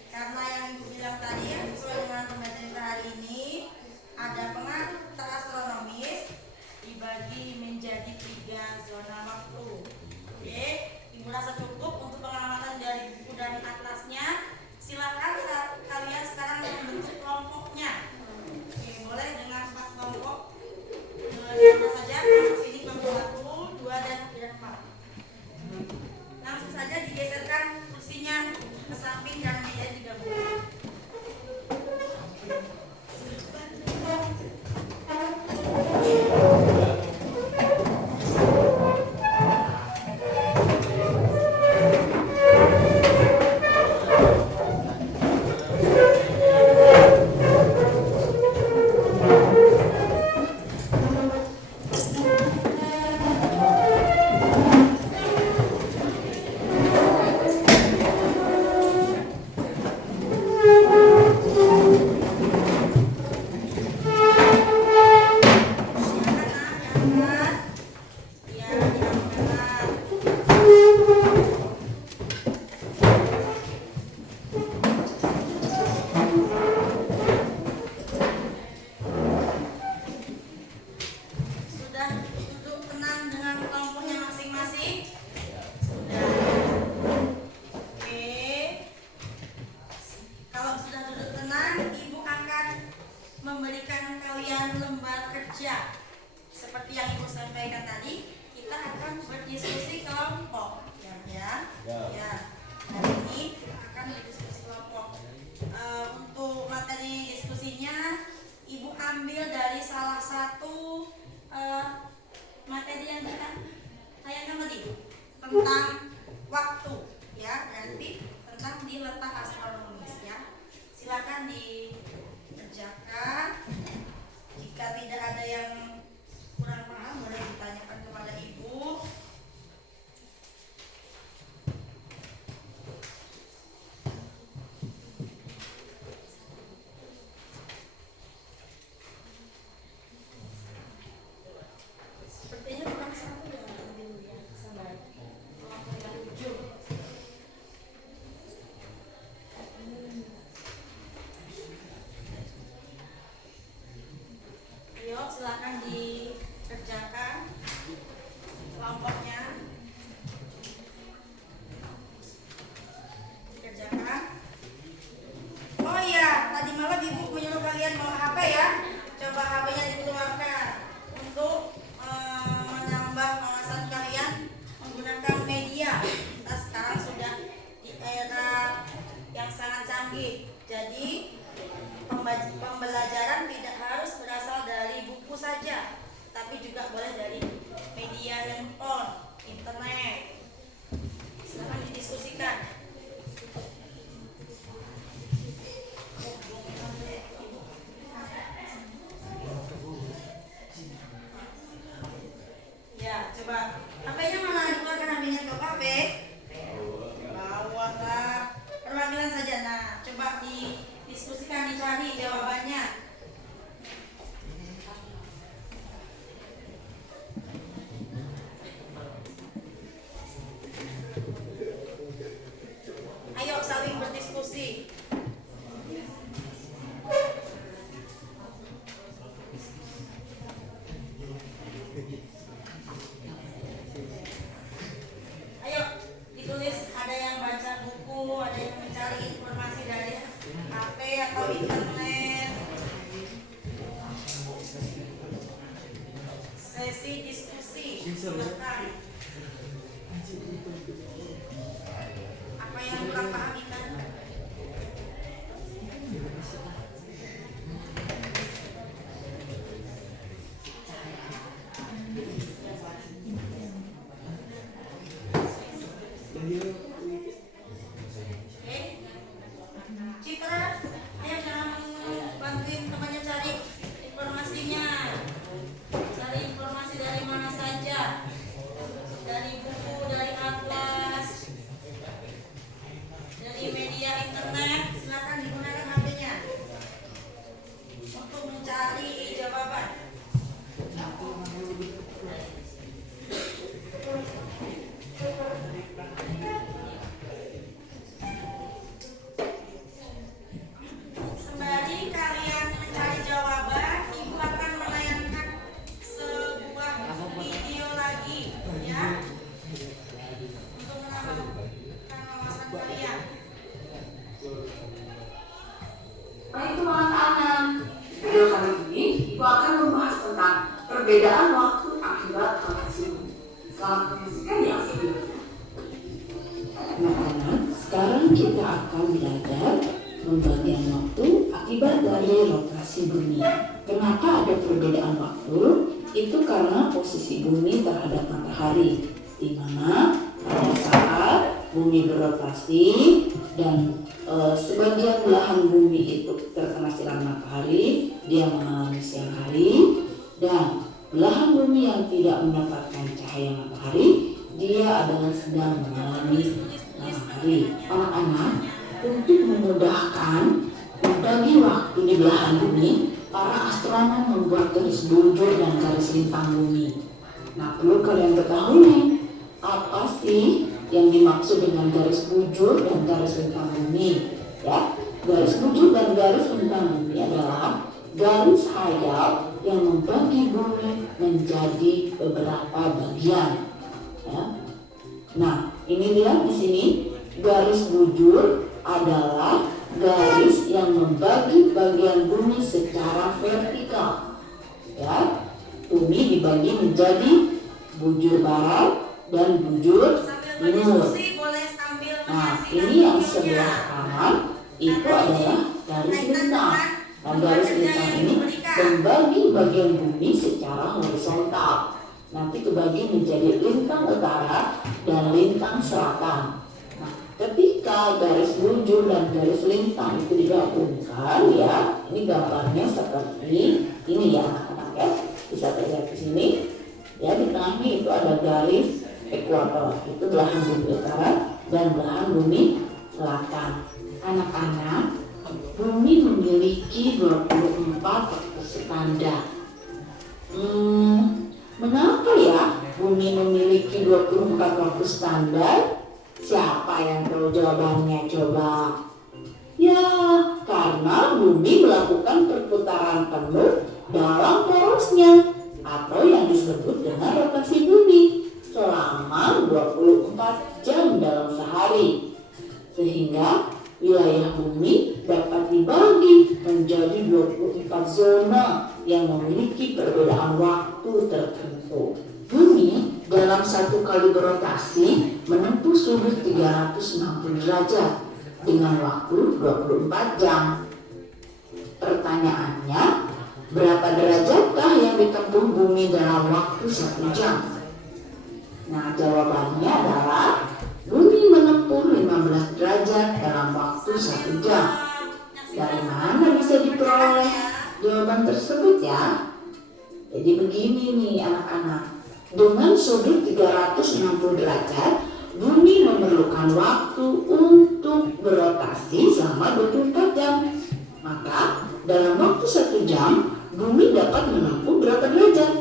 karena yang Ibu bilang tadi ya, sesuai dengan pembelajaran kita hari ini, ada pengatur astronomis dibagi menjadi 3 zona waktu. Oke, Ibu rasa cukup untuk pengamatan dari buku dan atlasnya. Silakan kalian sekarang membentuk kelompoknya. Oke, boleh dengan 4 kelompok. Sama saja kelompok sini kelompok 1, 2 dan 4. Langsung saja digeserkan kursinya ke samping dan meja digabungkan. Tentang waktu ya, berarti tentang di letak astronomis ya. Silakan dikerjakan. Jika tidak ada yang kurang paham boleh ditanyakan kepada Ibu. Sepertinya kurang satu ya, dulu ya, sabar. Yuk, silakan dikerjakan kelompoknya. Dikerjakan. Oh iya, tadi malam Ibu menyuruh kalian bawa HP ya. Coba HP-nya dikeluarkan untuk menambah wawasan kalian menggunakan media. Kita sekarang sudah di era yang sangat canggih. Jadi pembelajaran tidak harus berasal dari buku saja, tapi juga boleh dari media handphone, internet. Silahkan didiskusikan. Ya, coba HP-nya mana? Dikeluarkan HP-nya ke HP. Bawah lah. Perwakilan saja. Nah, coba didiskusikan, dicari jawabannya. Silakan. Apa yang kurang paham kita? Citra, ayo jangan bantuin temannya cari informasinya. Cari informasi dari mana saja. Dari buku, dari atlas, dari media internet. Silakan digunakan HP-nya untuk mencari jawaban. Sembari kalian mencari jawaban, Ibu akan menayangkan sebuah video lagi, ya, untuk menambahkan wawasan kalian. Baik anak-anak, video kali ini Ibu akan membahas tentang perbedaan waktu akibat rotasi bumi. Selamat menyaksikan ya videonya. Anak-anak, sekarang kita akan belajar pembagian waktu akibat dari rotasi bumi. Kenapa ada perbedaan waktu? Itu karena posisi bumi terhadap matahari, di mana pada saat bumi berotasi dan sebagian belahan bumi itu terkena sinar matahari, dia mengalami siang hari, dan belahan bumi yang tidak mendapatkan cahaya matahari, dia adalah sedang mengalami malam hari. Anak-anak, untuk memudahkan membagi waktu di belahan bumi, para astronom membuat garis bujur dan garis lintang bumi. Nah, perlu kalian ketahui apa sih yang dimaksud dengan garis bujur dan garis lintang bumi? Ya, garis bujur dan garis lintang bumi adalah garis hayal yang membagi bumi menjadi beberapa bagian. Ya. Nah, ini lihat di sini garis bujur adalah garis yang membagi bagian bumi secara vertikal. Ya, bumi dibagi menjadi bujur barat dan bujur Sambil timur. berdiskusi, boleh sambil Nah, menyaksikan ini yang videonya. sebelah kanan itu adalah garis lintang. Nah, garis lintang ini membagi bagian bumi secara horizontal. Nanti kebagi menjadi lintang utara dan lintang selatan. Nah, ketika garis bujur dan garis lintang itu digabungkan, ya, ini gambarnya seperti ini ya, anak-anak ya. Bisa terlihat di sini. Ya, di tengahnya itu ada garis ekuator, itu belahan bumi utara dan belahan bumi selatan. Anak-anak, bumi memiliki 24 waktu standar. Mengapa ya bumi memiliki 24 waktu standar? Siapa yang tahu jawabannya coba? Ya, karena bumi melakukan perputaran penuh dalam porosnya, atau yang disebut dengan rotasi bumi, selama 24 jam dalam sehari. Sehingga wilayah bumi dapat dibagi menjadi 24 zona yang memiliki perbedaan waktu tertentu. Bumi dalam satu kali berotasi menempuh sudut 360 derajat dengan waktu 24 jam. Pertanyaannya, berapa derajatkah yang ditempuh bumi dalam waktu 1 jam? Nah, jawabannya adalah bumi menempuh 15 derajat dalam waktu 1 jam. Dari mana bisa diperoleh jawaban tersebut ya? Jadi begini nih anak-anak, dengan sudut 360 derajat, bumi memerlukan waktu untuk berotasi selama 24 jam. Maka dalam waktu 1 jam, bumi dapat menempuh berapa derajat?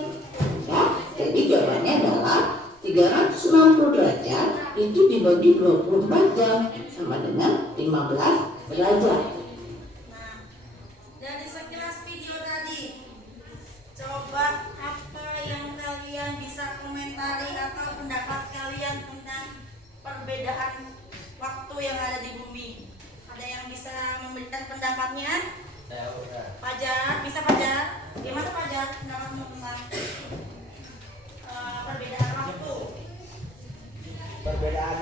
Ya, jadi jawabannya adalah 360 derajat itu dibagi 24 jam sama dengan 15 derajat. Nah, dari sekilas video tadi, coba apa yang kalian bisa komentari atau pendapat kalian tentang perbedaan waktu yang ada di bumi? Ada yang bisa memberikan pendapatnya? Fajar, bisa Fajar? Gimana Fajar pendapatmu tentang perbedaan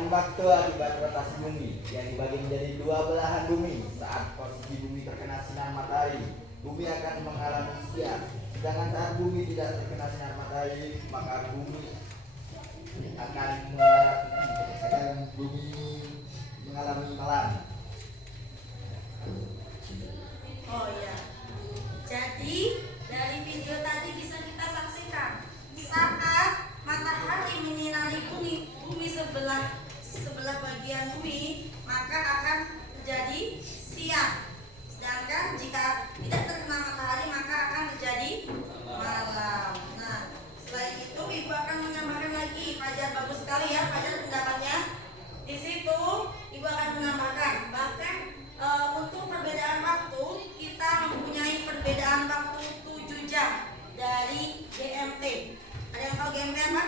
waktu akibat rotasi bumi yang dibagi menjadi dua belahan bumi. Saat posisi bumi terkena sinar matahari, bumi akan mengalami siang. Sedangkan saat bumi tidak terkena sinar matahari, maka bumi mengalami malam. Oh ya. Jadi dari video tadi bisa kita saksikan saat matahari menyinari bumi sebelah bagian bumi, maka akan terjadi siang. Sedangkan jika tidak terkena matahari maka akan terjadi malam. Nah, selain itu ibu akan menambahkan lagi. Fajar, bagus sekali ya Fajar pendapatnya. Di situ ibu akan menambahkan bahkan untuk perbedaan waktu kita mempunyai perbedaan waktu 7 jam dari GMT. Ada yang tahu GMT apa?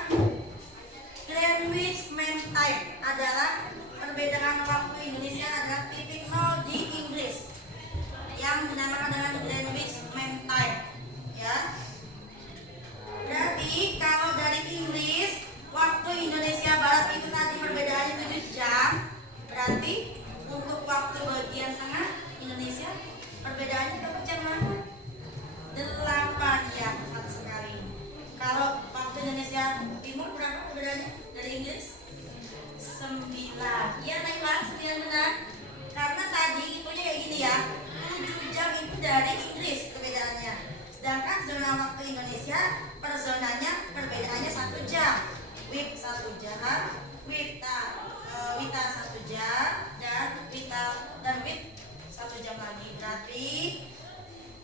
Greenwich Mean Time adalah perbedaan waktu Indonesia adalah titik 0 di Inggris yang dinamakan dengan Greenwich Mean Time, ya. Berarti kalau dari Inggris waktu Indonesia Barat itu tadi perbedaannya 7 jam, berarti untuk waktu bagian tengah Indonesia perbedaannya berapa jam? 8, ya, tepat sekali. Kalau waktu Indonesia Timur berapa perbedaannya dari Inggris? 9. Iya, Naila, 9 benar. Karena tadi itunya kayak gini ya, 7 jam itu dari Inggris perbedaannya. Sedangkan zona waktu Indonesia per zonanya perbedaannya 1 jam. WIB 1 jam, WITA 1 jam, dan WIB 1 jam lagi. Berarti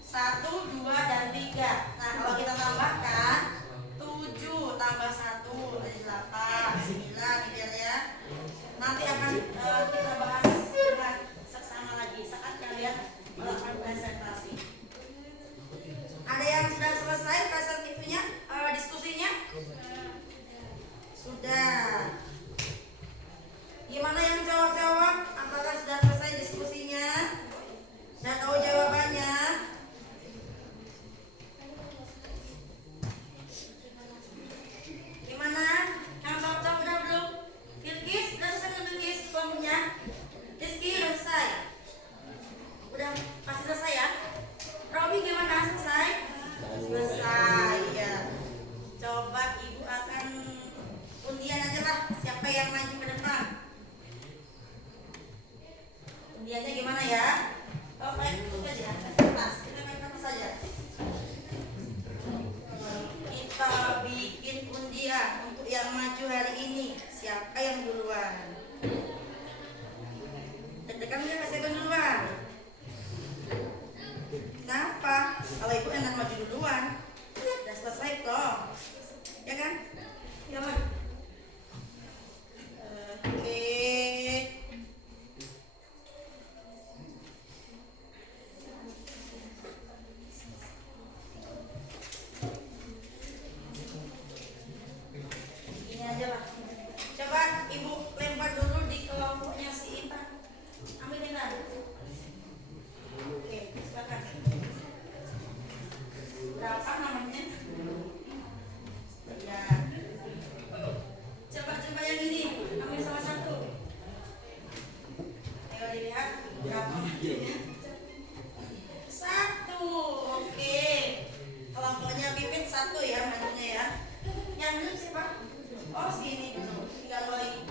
1, 2, dan 3. Nah, kalau kita tambahkan 7 tambah 1 dari 8, 9 gitu ya. Nanti akan kita bahas dengan seksama lagi saat kalian melakukan presentasi. Ada yang sudah selesai presentasinya, diskusinya? Sudah. Gimana yang jawab-jawab? Apakah sudah selesai diskusinya? Sudah tahu jawabannya? Gimana? Yang jawab-jawab udah belum? Bilkis, udah selesai belum Bilkis? Kelompoknya? Rizky, udah selesai? Udah pasti selesai ya? Robi gimana? Selesai? Selesai ya. Coba ibu akan undian aja lah, siapa yang maju ke depan. Undiannya gimana ya? Oh, main dulu aja. Kertas, kita main kertas saja. Kita bikin undian untuk yang maju hari ini. Siapa yang duluan? Deg-degan nggak kasih duluan? Kenapa? Kalau ibu enak maju duluan. Udah selesai toh, ya kan? Ya mah. Oke. Ini aja lah. Coba ibu lempar dulu di kelompoknya si Intan. Ambil Intan. Oke, silakan. Berapa namanya? Ya. Coba yang ini, ambil salah satu. Ayo dilihat berapa. 1. Oke. Kelompoknya Pipit 1 ya, majunya ya. Yang dulu siapa? Oh, sini dulu. Tinggal lagi.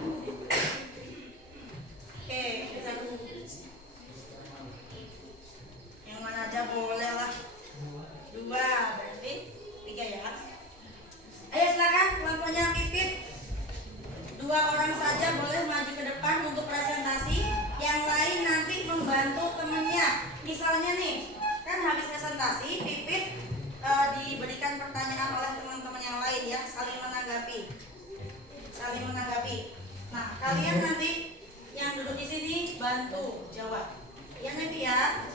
Oke, kita dulu. Yang mana aja boleh lah. 2, berarti 3 ya. Ayo silakan kelompoknya Pipit. 2 orang saja boleh maju ke depan untuk presentasi. Yang lain nanti membantu temennya. Misalnya nih, kan habis presentasi Pipit diberikan pertanyaan oleh teman-teman yang lain ya, saling menanggapi. Nah, kalian nanti yang duduk di sini bantu jawab. Ya nanti ya.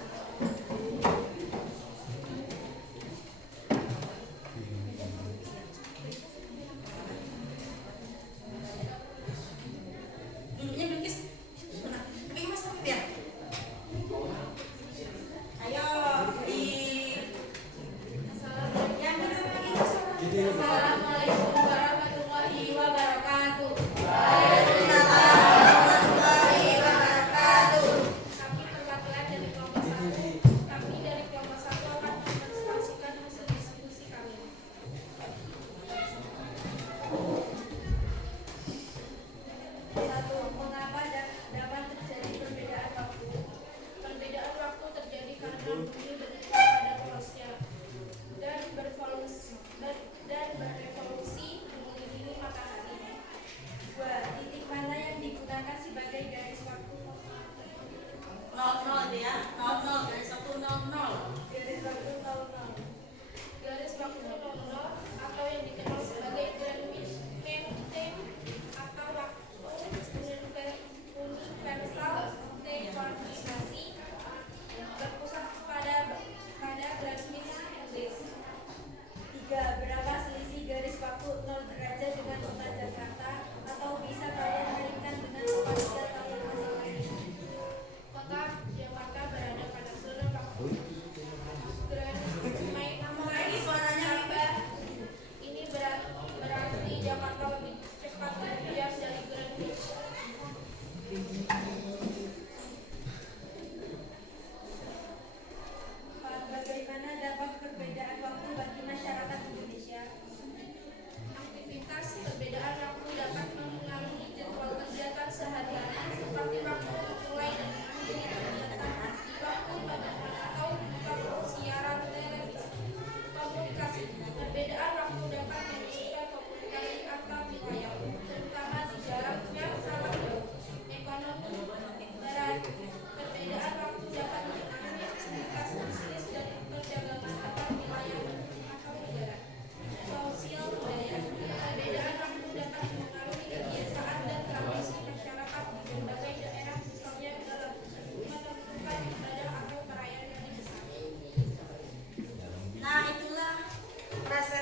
Duduknya Bilkis. Benar. Oke, Mas Topik ya. Ayo di yang benar lagi. Assalamualaikum warahmatullahi wabarakatuh. Waalaikumsalam.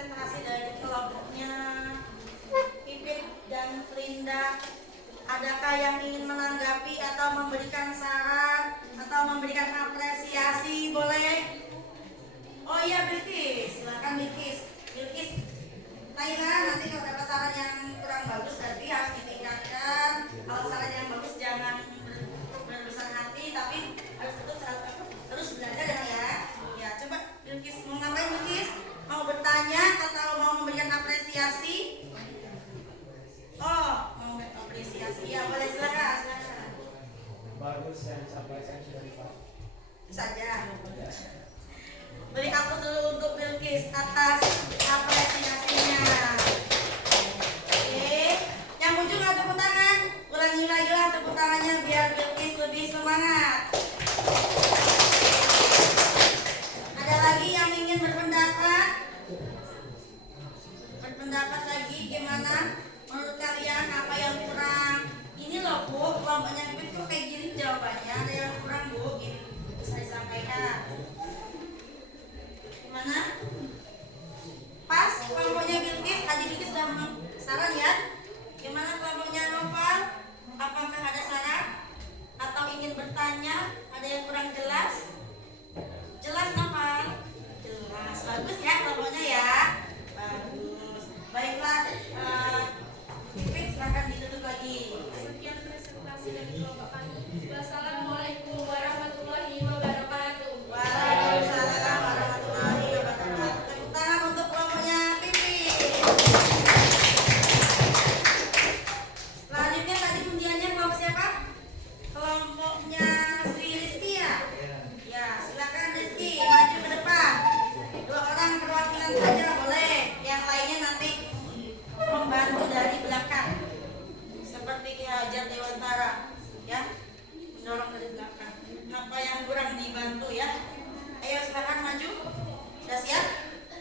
presentasi dari kelompoknya Pipit dan Flinda. Adakah yang ingin menanggapi atau memberikan saran atau memberikan apresiasi? Boleh? Oh iya, Bilkis, silakan Bilkis. Bilkis, Taira, nanti kalau dapat saran yang kurang bagus berarti harus ditingkatkan. Kalau saran yang bagus jangan berbesar hati, tapi harus terus belajar ya. Ya, coba Bilkis mau ngapain Bilkis? Mau bertanya atau mau memberikan apresiasi? Oh, mau apresiasi. Ya, boleh silakan. Bagus yang disampaikan sudah dipahami. Saja. Beri aplaus dulu untuk Bilkis atas apresiasinya. Oke, yang ujung ada tepuk tangan. Ulangi lagi lah tepuk tangannya biar Bilkis lebih semangat. Ada lagi yang ingin berpendapat? Berpendapat lagi gimana? Menurut kalian apa yang kurang? Ini loh Bu, kelompoknya Pipit kok kayak gini jawabannya. Ada yang kurang Bu? Ini bisa disampaikan. Gimana? Pas kelompoknya Bilkis, Adik Bilkis sudah saran ya? Gimana kelompoknya Noval? Apakah ada saran? Atau ingin bertanya? Ada yang kurang jelas? Jelas Noval? Jelas, bagus ya kelompoknya ya? Bagus. Baiklah, Pipit silahkan ditutup lagi. Sekian presentasi dari kelompok kami. Wassalamualaikum warahmatullahi wabarakatuh. Waalaikumsalam warahmatullahi wabarakatuh. Tepuk tangan untuk kelompoknya Pipit. Selanjutnya tadi undiannya kelompok siapa? Kelompoknya Sri Rizky ya? Ya, silakan Rizky maju ke depan. 2 orang perwakilan saja boleh. Yang lainnya nanti membantu dari belakang. Seperti Ki Hajar Dewantara, ya, mendorong dari belakang. Apa yang kurang dibantu ya? Ayo silakan maju. Sudah siap?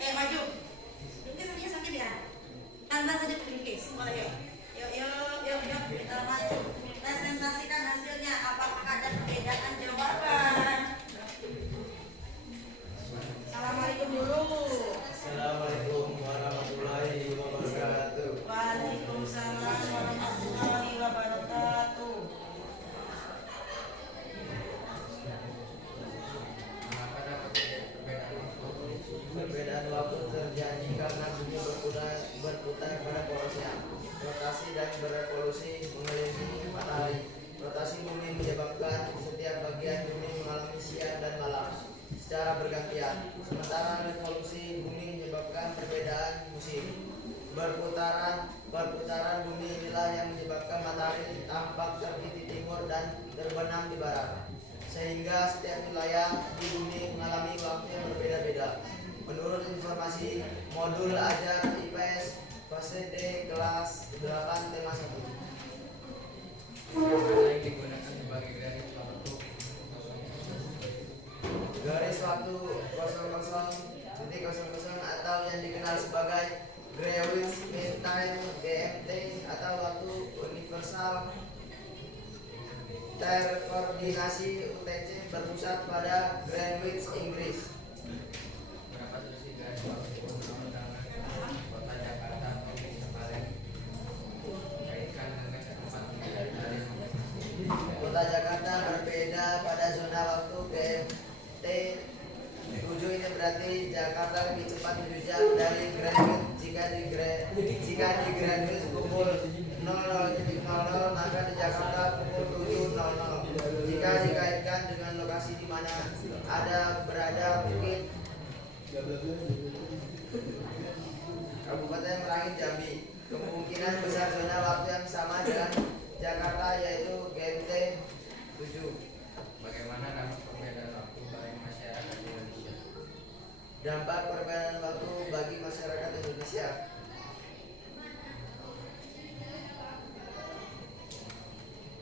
Maju. Bilkis saja sakit ya? Anda saja Bilkis. Boleh yuk. Yuk kita maju. Presentasikan hasilnya. Apakah ada perbedaan jawaban? Assalamualaikum dulu. Assalamualaikum warahmatullahi wabarakatuh. Waalaikumsalam warahmatullahi wabarakatuh. Perbedaan waktu terjadi karena bumi berputar pada porosnya. Rotasi dan berevolusi mengelilingi matahari. Rotasi bumi menyebabkan setiap bagian bumi mengalami siang dan malam secara bergantian. Sementara revolusi bumi menyebabkan perbedaan musim. Perputaran bumi inilah yang menyebabkan matahari tampak terbit di timur dan terbenam di barat. Sehingga setiap wilayah di bumi mengalami waktu yang berbeda-beda. Menurut informasi modul ajar IPS fase D kelas 8 tema 1. Yang digunakan sebagai garis waktu Garis waktu 00.00 atau yang dikenal sebagai Greenwich Mean Time GMT atau waktu universal terkoordinasi UTC berpusat pada Greenwich, Inggris. berapa selisih garis waktu undang-undangan Kota Jakarta Provinsi Bali kaitkan dengan keempat dari Kota Jakarta berbeda pada zona waktu GMT 7. Ini berarti Jakarta lebih cepat 7 jam dari Greenwich. Jika di Greenwich pukul 00.00 maka di Jakarta pukul 7.00. Jika dikaitkan dengan lokasi di mana ada berada bukit Kabupaten Merangin Jambi, kemungkinan besar zona waktu yang sama dengan Jakarta yaitu GMT 7. Bagaimana dampak perbedaan waktu bagi masyarakat Indonesia? Dampak perbedaan waktu bagi masyarakat Indonesia.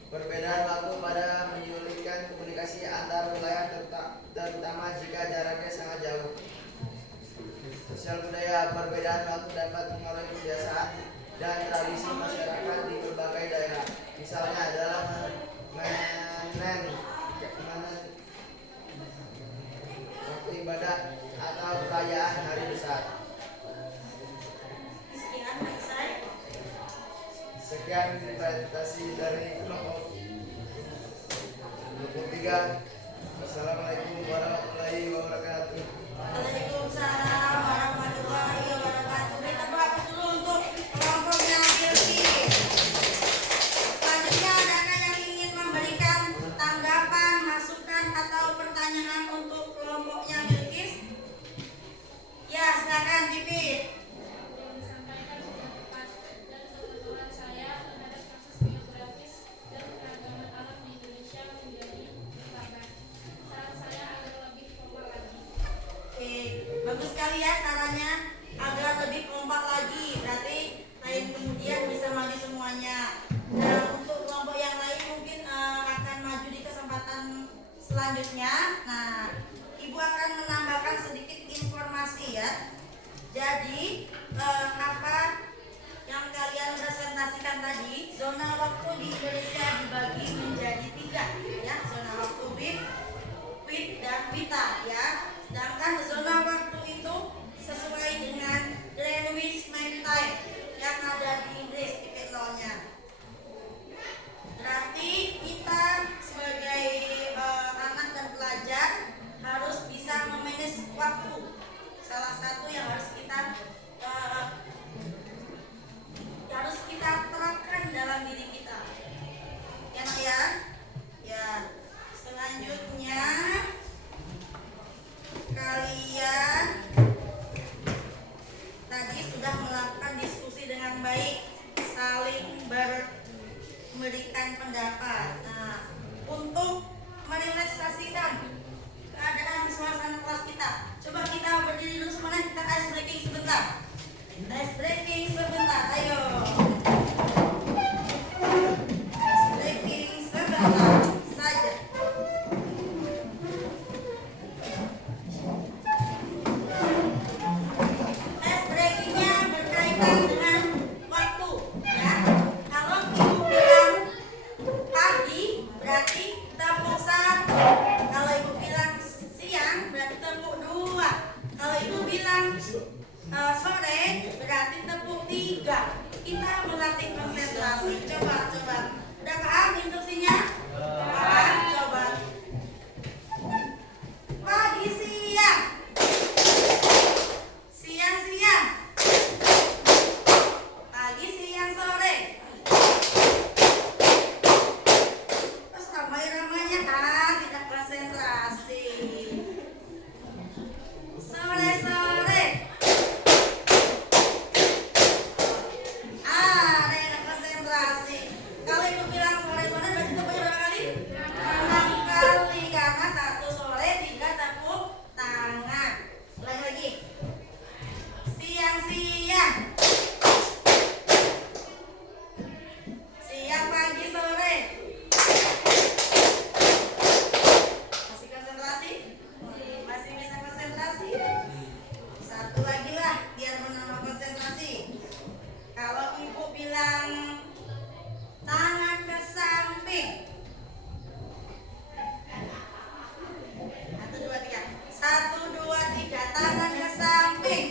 Perbedaan waktu pada menyulitkan komunikasi antar wilayah terutama jika jaraknya sangat jauh. Sosial budaya. Perbedaan waktu dapat mengaruhi kebiasaan dan tradisi masyarakat di berbagai daerah. Misalnya adalah waktu ibadah atau perayaan hari besar. memberikan presentasi dari kelompok 23. Assalamualaikum warahmatullahi wabarakatuh. Waalaikumsalam warahmatullahi wabarakatuh. Beri tepuk tangan dulu untuk kelompoknya Bilkis. Selanjutnya adakah yang ingin memberikan tanggapan, masukan atau pertanyaan untuk kelompoknya Bilkis? Ya, silakan Bibit. Disampaikan pendapat dan pengetahuan saya terhadap proses geografis dan keragaman alam di Indonesia menjadi bertambah. Saran saya agar lebih kompak lagi. Oke, bagus sekali ya sarannya agar lebih kompak lagi. Berarti lain kemudian bisa maju semuanya. Dan untuk kelompok yang lain mungkin akan maju di kesempatan selanjutnya. Nah, Ibu akan menambahkan sedikit informasi ya. Jadi apa yang kalian presentasikan tadi, zona waktu di Indonesia dibagi menjadi 3 ya, zona waktu WIB dan WITA ya. Sedangkan zona waktu itu sesuai dengan Greenwich Mean Time yang ada di Inggris titik nolnya. Berarti kita sebagai anak dan pelajar harus bisa memanage waktu. Salah satu yang harus kita terapkan dalam diri kita. Ya, Nak ya. Ya. Selanjutnya kalian tadi sudah melakukan diskusi dengan baik, saling memberikan pendapat. Nah, untuk merelaksasikan keadaan suasana kelas kita, coba kita berdiri dulu semuanya, kita ice breaking sebentar. Ice breaking sebentar, ayo. Ice breaking sebentar saja. Ice breakingnya berkaitan dengan waktu, ya. Kalau ibu bilang pagi, berarti tepuk 1. Kalau ibu bilang siang, berarti tepuk 2. Kalau ibu bilang sore, berarti tepuk 3. Kita melatih konsentrasi. Coba. Udah paham instruksinya? Paham? Coba. Pagi, siang. Siang. Pagi, siang, sore. Terus ramai-ramainya tidak konsentrasi. Sore. Ada konsentrasi. Kalau ibu bilang sore berarti tepuknya berapa kali? 6 kali karena 1 sore 3 tepuk tangan. Ulangi lagi. Siang. Siang, pagi, sore. Masih konsentrasi? Masih bisa konsentrasi? Satu lagi lah biar menambah konsentrasi. Kalau ibu bilang tangan ke samping. 1, 2, 3. 1, 2, 3. Tangan ke samping.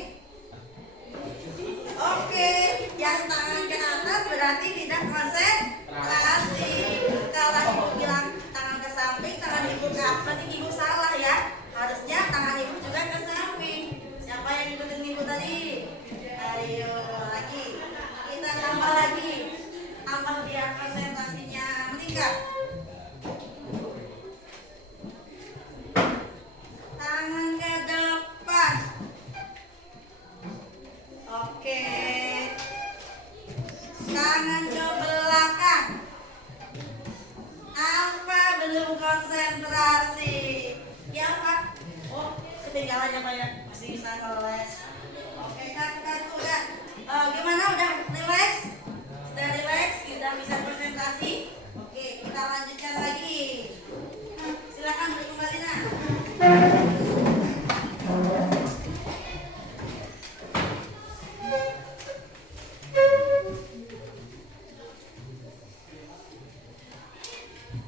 Oke, yang tangan ke atas berarti tidak konsentrasi. Kalau ibu bilang tangan ke samping, tangan ibu ke atas, berarti ibu salah ya. Harusnya tangan ibu juga ke samping. Siapa yang ikutin ibu tadi? Ayo lagi. Kita tambah lagi. Tambah biar konsentrasinya meningkat. Tangan ke depan. Oke. Tangan ke belakang. Apa belum konsentrasi? Ya Pak. Oh, ketinggalan ya Pak ya. Masih bisa ngeles. Oke, kartu ya. Gimana, udah relax? Sudah relax? Sudah bisa konsentrasi? Oke, kita lanjutkan lagi. Silakan beri kembali Nak.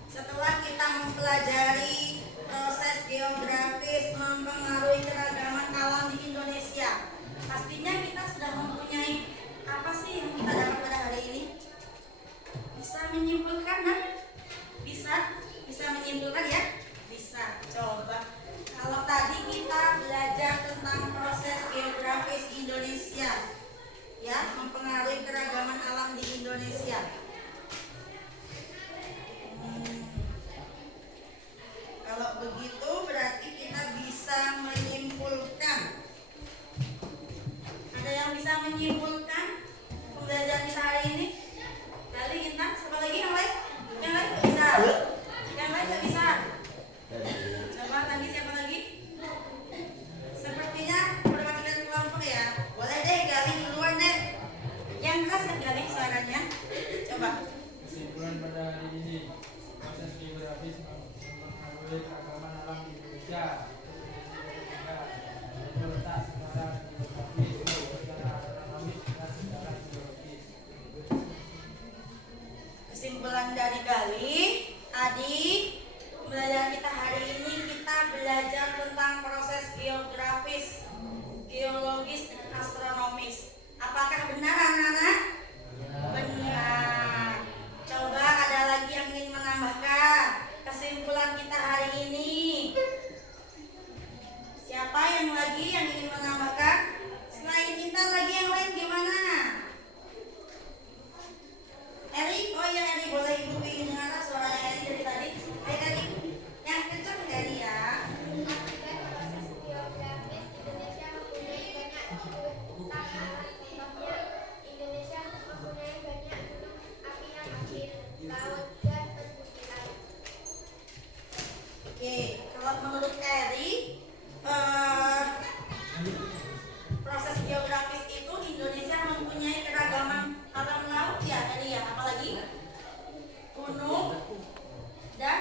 Setelah kita mempelajari proses geografis mempengaruhi keragaman alam di Indonesia, pastinya kita sudah mempunyai apa sih yang kita dapat pada hari ini? Coba. Kesimpulan pada hari ini, proses geografis mempengaruhi keragaman alam di Indonesia. Yaitu letak secara geografis, secara agronomik, dan secara geologis. Kesimpulan dari Gali, Adi, belajar kita hari ini kita belajar tentang proses geografis, geologis, dan astronomis. Apakah benar anak-anak? Benar. Coba ada lagi yang ingin menambahkan kesimpulan kita hari ini? Siapa yang lagi yang ingin menambahkan? Selain Intan lagi yang lain gimana? Eri, oh iya Eri, boleh ibu ingin dengar suara Eri dari tadi? Ayo Eri, yang kencang Eri ya. Akibat proses geografis, Indonesia mempunyai banyak keutamaan. Contohnya, Indonesia mempunyai banyak gunung api yang aktif, laut, dan perbukitan. Oke, kalau menurut Eri, proses geografis itu Indonesia mempunyai keragaman alam laut ya Eri ya, apalagi gunung dan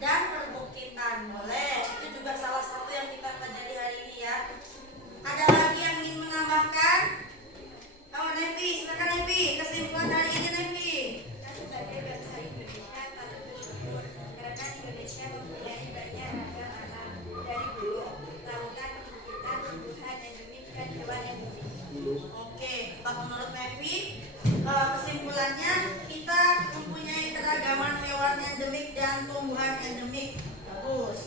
perbukitan. Boleh, itu juga salah satu yang kita pelajari hari ini ya. Ada lagi yang ingin menambahkan? Oh Nevi, silakan Nevi, kesimpulan hari ini Nevi. Kita sebagai bangsa Indonesia patut bersyukur karena Indonesia mempunyai banyak ragam alam dari gunung, lautan, perbukitan, tumbuhan endemik, dan hewan endemik. Oke, kalau menurut Nevi, kesimpulannya kita mempunyai keragaman hewan endemik dan tumbuhan endemik. Bagus.